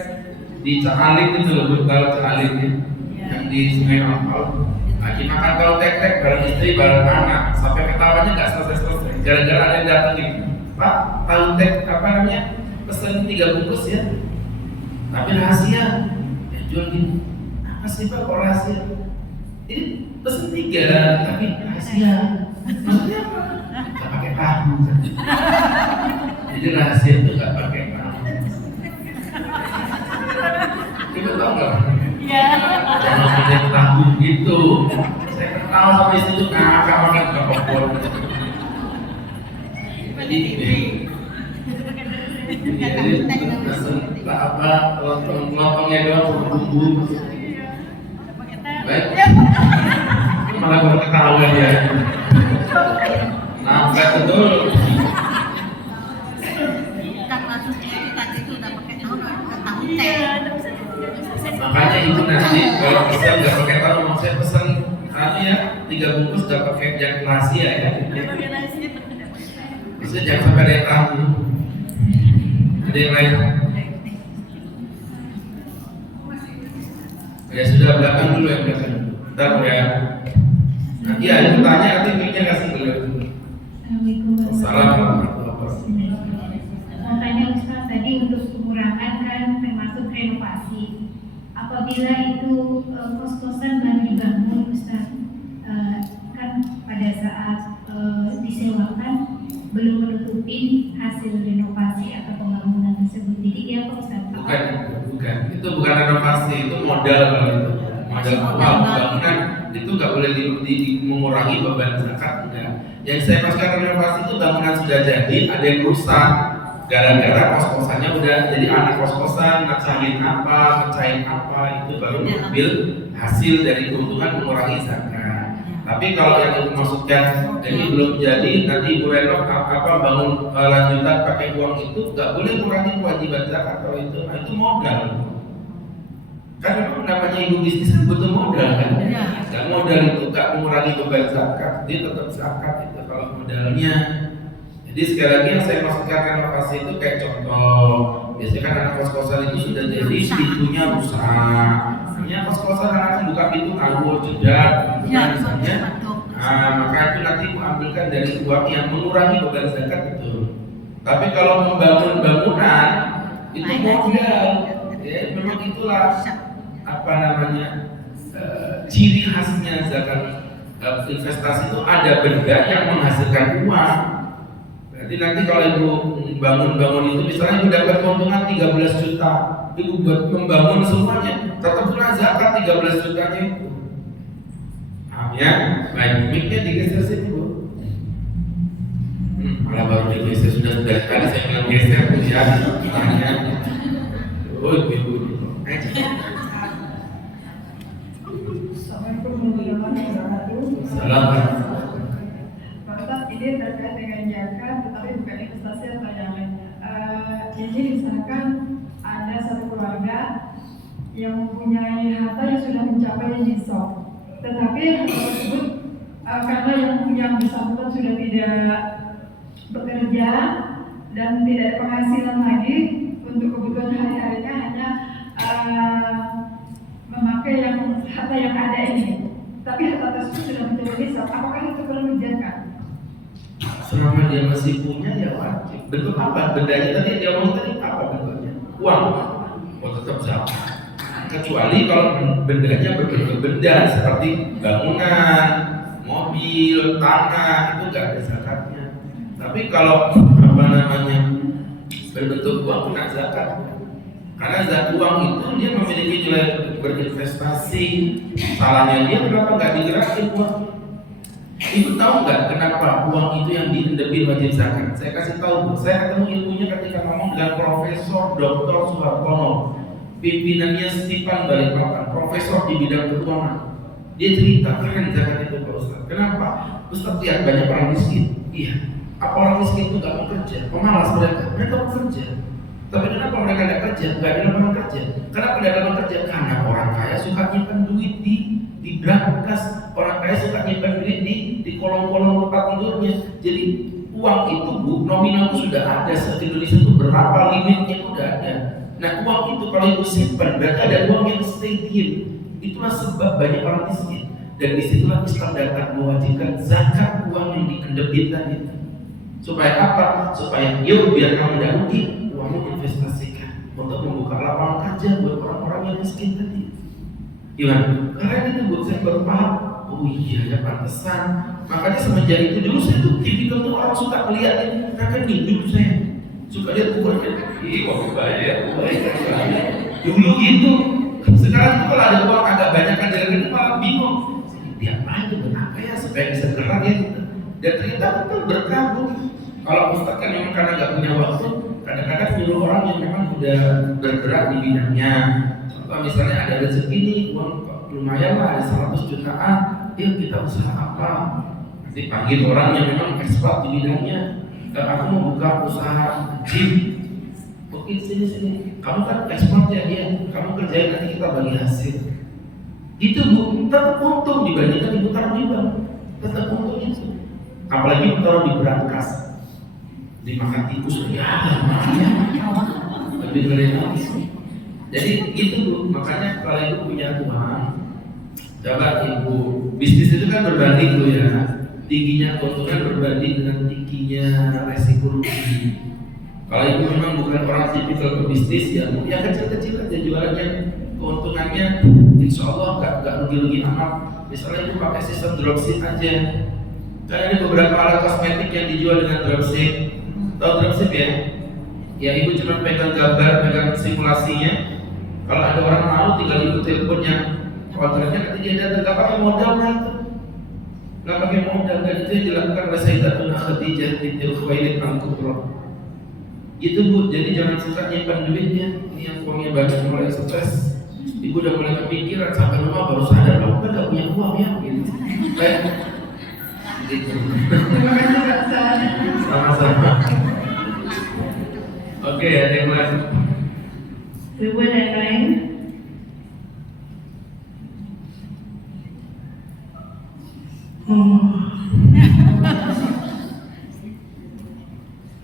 di Cahalik itu loh Bu, tahu Cahalik yang di Sungai Ampal. Lagi makan tahu tek-tek bareng istri, bareng anak, sampai ketawanya nggak selesai-selesai. Gara-gara ada yang datang nih, Pak, tahu tek apa namanya? Pesan 3 bungkus ya. Tapi rahasia, ya jual gini. Apa sih Pak kok rahasia? Ini pesan 3 tapi rahasia. Maksudnya apa? Gak pakai tahu. Jadi rahasia itu gak pakai tahu. Ibu tahu nggak? Iya. Kalau pakai tahu gitu, saya ketawa sama istri itu ngakak banget nggak kompor. Jadi lontongnya doang bumbu. Baik. Malah baru ketawa ya. Nangkat betul. Kan maksudnya tadi itu udah pakai tahu teh. Makanya itu nanti kalau pesan nggak pakai tahu, mau saya pesan ya 3 bungkus nggak pakai yang rahasia ya. Maksudnya jangan sampai ada yang tahu. Ada yang lain? Ya sudah, belakang dulu yang belakang. Bentar ya. Nah, iya, ada pertanyaan nanti mic-nya kasih dulu. Assalamualaikum warahmatullahi wabarakatuh. Mau tanya Ustaz, tadi untuk pengurangan kan termasuk renovasi. Apabila itu kos-kosan baru dibangun Ustaz, kan pada saat disewakan belum menutupi hasil renovasi atau pembangunan tersebut. Jadi dia kok Ustaz? Bukan. Itu bukan renovasi, itu modal kalau itu. Modal awal bangunan itu nggak boleh mengurangi beban zakat, enggak. Yang saya maksudkan renovasi itu bangunan sudah jadi, ada yang rusak gara-gara kos-kosannya udah jadi anak kos-kosan, ngecahin apa, itu baru mengambil hasil dari keuntungan mengurangi zakat. Tapi kalau yang itu maksudkan ini belum jadi, nanti ibu renov bangun lanjutan pakai uang itu nggak boleh mengurangi kewajiban zakat. Kalau itu, nah itu modal. Kan memang namanya ibu bisnis butuh modal kan? Dan modal itu nggak mengurangi beban zakat, dia tetap zakat itu kalau modalnya. Jadi sekali lagi yang saya maksudkan renovasi itu kayak contoh, biasanya kan anak kos-kosan itu sudah jadi pintunya rusak. Misalnya kos-kosan anak buka pintu ngawur, jedak, misalnya. Nah, maka itu nanti mengambilkan dari uang yang mengurangi beban zakat betul. Tapi kalau membangun bangunan itu modal, ya memang itulah ciri khasnya zakat investasi itu ada benda yang menghasilkan uang. Berarti nanti kalau ibu bangun itu misalnya ibu dapat keuntungan 13 juta, ibu buat membangun semuanya, tetap kena zakat 13 jutanya itu. Ya, baik, mic-nya digeser sini bu. Malah baru digeser sudah kali saya bilang geser ya. Tanya. Oh ibu. Salam. Pak Ustaz, ini terkait dengan zakat, tetapi bukan investasi atau yang lainnya. Jadi misalkan ada satu keluarga yang mempunyai harta yang sudah mencapai nisab, tetapi harta tersebut karena yang bersangkutan sudah tidak bekerja dan tidak ada penghasilan lagi untuk kebutuhan hari-harinya, hanya memakai harta yang ada ini. Tapi harta tersebut sudah mencapai nisab, apakah itu perlu dizakat? Selama dia masih punya ya wajib. Bentuk apa? Bendanya tadi dia ngomong tadi apa bentuknya? Uang. Tetap zakat. Kecuali kalau bendanya berbentuk benda seperti bangunan, mobil, tanah, itu nggak ada zakatnya. Tapi kalau berbentuk uang kena zakat. Karena zat uang itu dia memiliki nilai berinvestasi. Salahnya dia kenapa nggak digerakin uang? Ibu tahu nggak kenapa uang itu yang diendebin wajib zakat? Saya kasih tahu, saya ketemu ilmunya ketika ngomong dengan Profesor Dr. Suhartono, pimpinannya Stipan Balikpapan, profesor di bidang keuangan. Dia cerita, keren zakat itu Pak Ustaz. Kenapa? Ustaz lihat banyak orang miskin. Iya. Apa orang miskin itu nggak bekerja? Pemalas mereka bekerja. Tapi kenapa mereka tidak kerja? Nggak ada lapangan kerja. Kenapa tidak ada lapangan kerja? Karena orang kaya suka nyimpan duit di brankas. Orang kaya suka nyimpan duit di kolong-kolong tempat tidurnya. Jadi uang itu bu, nominal itu sudah ada. Di Indonesia itu berapa limitnya itu sudah ada. Nah uang itu kalau ibu simpan, berarti ada uang yang stay diem. Itulah sebab banyak orang miskin. Dan disitulah Islam datang mewajibkan zakat uang yang dikendebin tadi. Supaya apa? Supaya biar kamu tidak rugi, uangmu investasikan untuk membuka lapangan kerja buat orang-orang yang miskin tadi. Gimana? Karena itu buat saya baru paham. Oh iya ya pantesan. Makanya semenjak itu dulu saya tuh tipikal tuh orang suka melihat ini. Kan dulu saya suka lihat ukuran. Ih, kok banyak. Dulu gitu. Sekarang tuh kalau ada uang agak banyak kan dari itu malah bingung. Dia apa aja benar? supaya bisa gerak ya. Dan ternyata betul berkabung. Kalau Ustaz kan memang karena nggak punya waktu, kadang-kadang nyuruh orang yang memang udah bergerak di bidangnya. Contoh misalnya ada rezeki nih, uang lumayan lah, ada 100 jutaan, yuk kita usaha apa? Nanti panggil orang yang memang expert di bidangnya. Dan aku mau buka usaha gym. Oke, sini. Kamu kan expert ya, iya. Kamu kerjain, nanti kita bagi hasil. Itu Bu, tetap untung dibandingkan ibu taruh di bank. Tetap untung itu. Apalagi taruh di berangkas, dimakan tikus ya, lebih ngeri lagi. Jadi itu Bu, makanya kalau ibu punya uang, coba ibu, bisnis itu kan berbanding Bu ya. Tingginya keuntungan berbanding dengan tingginya resiko rugi. Kalau ibu memang bukan orang tipikal pebisnis ya kecil-kecil aja jualannya, keuntungannya insya Allah nggak rugi-rugi amat. Misalnya ibu pakai sistem dropship aja. Kan ada beberapa alat kosmetik yang dijual dengan dropship. Tahu dropship ya? Ya ibu cuma pegang gambar, pegang simulasinya. Kalau ada orang mau tinggal ibu teleponnya, kontraknya nanti dia datang, nggak pakai modal lah itu. Nggak pakai modal, dan itu yang dilakukan oleh Sayyidatun Khadijah binti Khuwailid al-Kubra. Itu Bu, jadi jangan suka nyimpan duitnya. Ini yang uangnya banyak mulai stres. Ibu udah mulai kepikiran sampai rumah baru sadar bahwa nggak punya uang ya gitu. Baik. Gitu. Terima kasih Pak Ustaz. Sama-sama. Oke, ada yang lain. Ibu ada yang lain?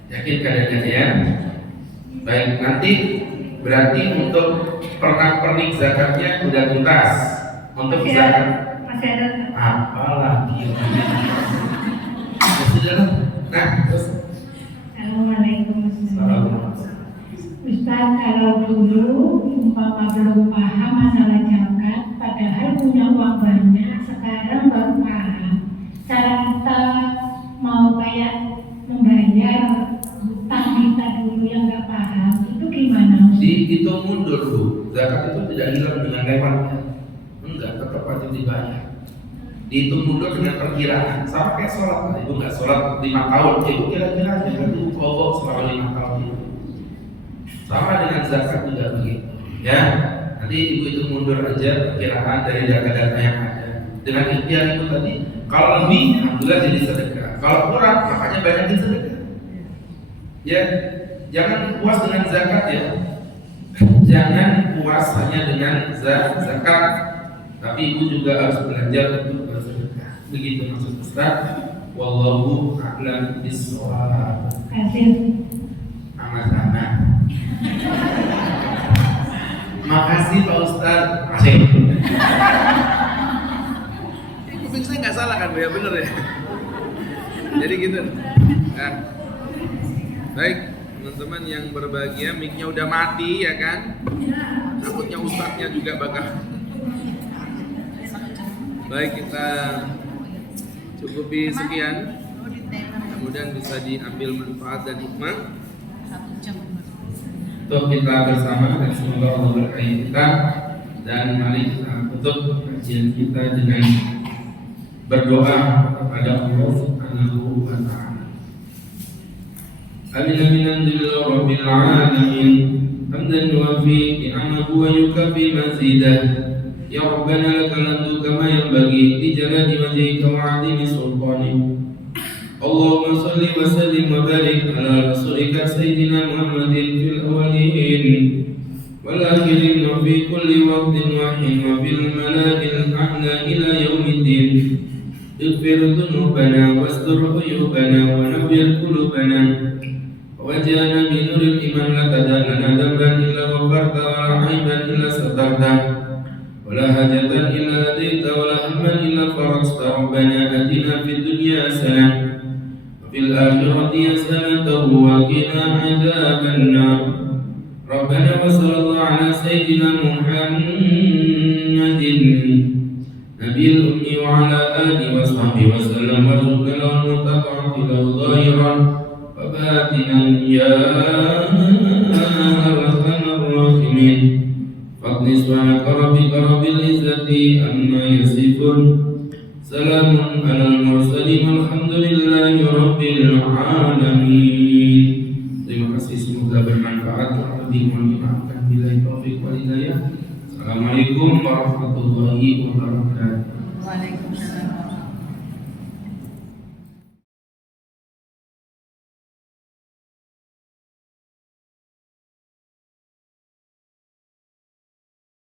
Yakin keadaannya ya? Baik, nanti berarti untuk pernak-pernik zakatnya udah tuntas. Untuk Masih zakat masih ada. apa lagi? Ya sudah lah. Nah, terus. Assalamualaikum. Assalamualaikum. Ustaz, kalau dulu umpama belum paham masalah zakat, padahal punya uang banyak, sekarang baru paham. Cara kita mau kayak membayar hutang kita dulu yang nggak paham, itu gimana? Dihitung mundur Bu. Zakat itu tidak hilang dengan lewatnya. Enggak, tetap wajib dibayar. Dihitung mundur dengan perkiraan. Sama kayak sholat. Ibu nggak sholat 5 tahun, ibu kira-kira aja kan ibu kodok selama 5 tahun itu. Sama dengan zakat juga begitu. Ya, nanti ibu itu mundur aja perkiraan dari data-data yang ada. Dengan ikhtiar itu tadi, kalau lebih, alhamdulillah jadi sedekah. Kalau kurang, makanya banyakin sedekah. Ya, jangan puas dengan zakat ya. Jangan puas hanya dengan zakat, tapi ibu juga harus belajar untuk bersedekah. Begitu maksud Ustaz. Wallahu a'lam bishawab. Kasih. Sama-sama. Makasih Pak Ustaz. Masih. Kuping saya nggak salah kan, ya bener ya. Jadi gitu. Nah, baik teman-teman yang berbahagia, mic-nya udah mati ya kan? Takutnya Ustaznya juga bakal. Baik, kita cukupi sekian. Kemudian bisa diambil manfaat dan hikmah. Untuk kita bersama dan semoga Allah berkahi kita, dan mari kita tutup kajian kita dengan berdoa kepada Allah Subhanahu wa ta'ala. Amin amin alhamdulillah rabbil alamin hamdan yuwafi ni'amahu wa yukafi mazidah. Ya Rabbana lakal hamdu kama yanbaghi li jalali wajhika wa 'azimi sultanik. Allahumma salli wa sallim wa barik ala rasulika sayyidina Muhammadin fil awwalin wal akhirin wa fi kulli waqtin wa hin wa fil mala'il a'la ila yaumiddin. Ighfir dhunubana wastur uyubana wa nawwir qulubana waj'alna min nuril iman la tadallana dhanban illa ghafarta wa la 'aiban illa satarta wa la hajatan illa qadaita wa la hamman illa farajta. Rabbana atina fid dunya hasanah في الآخرة حسنة وقنا عذاب النار. ربنا وصلى الله على سيدنا محمد نبي الأمي وعلى آله وصحبه وسلم وارزقنا المتقعة له ظاهرا وباطنا يا أرحم الراحمين. فاقض سبحانك ربك رب العزة عما يصفون Salamun alal mursalin walhamdulillahi rabbil alamin. Terima kasih, semoga bermanfaat. Lebih mohon dimaafkan bila taufik wal hidayah. Assalamualaikum warahmatullahi wabarakatuh. Waalaikumsalam.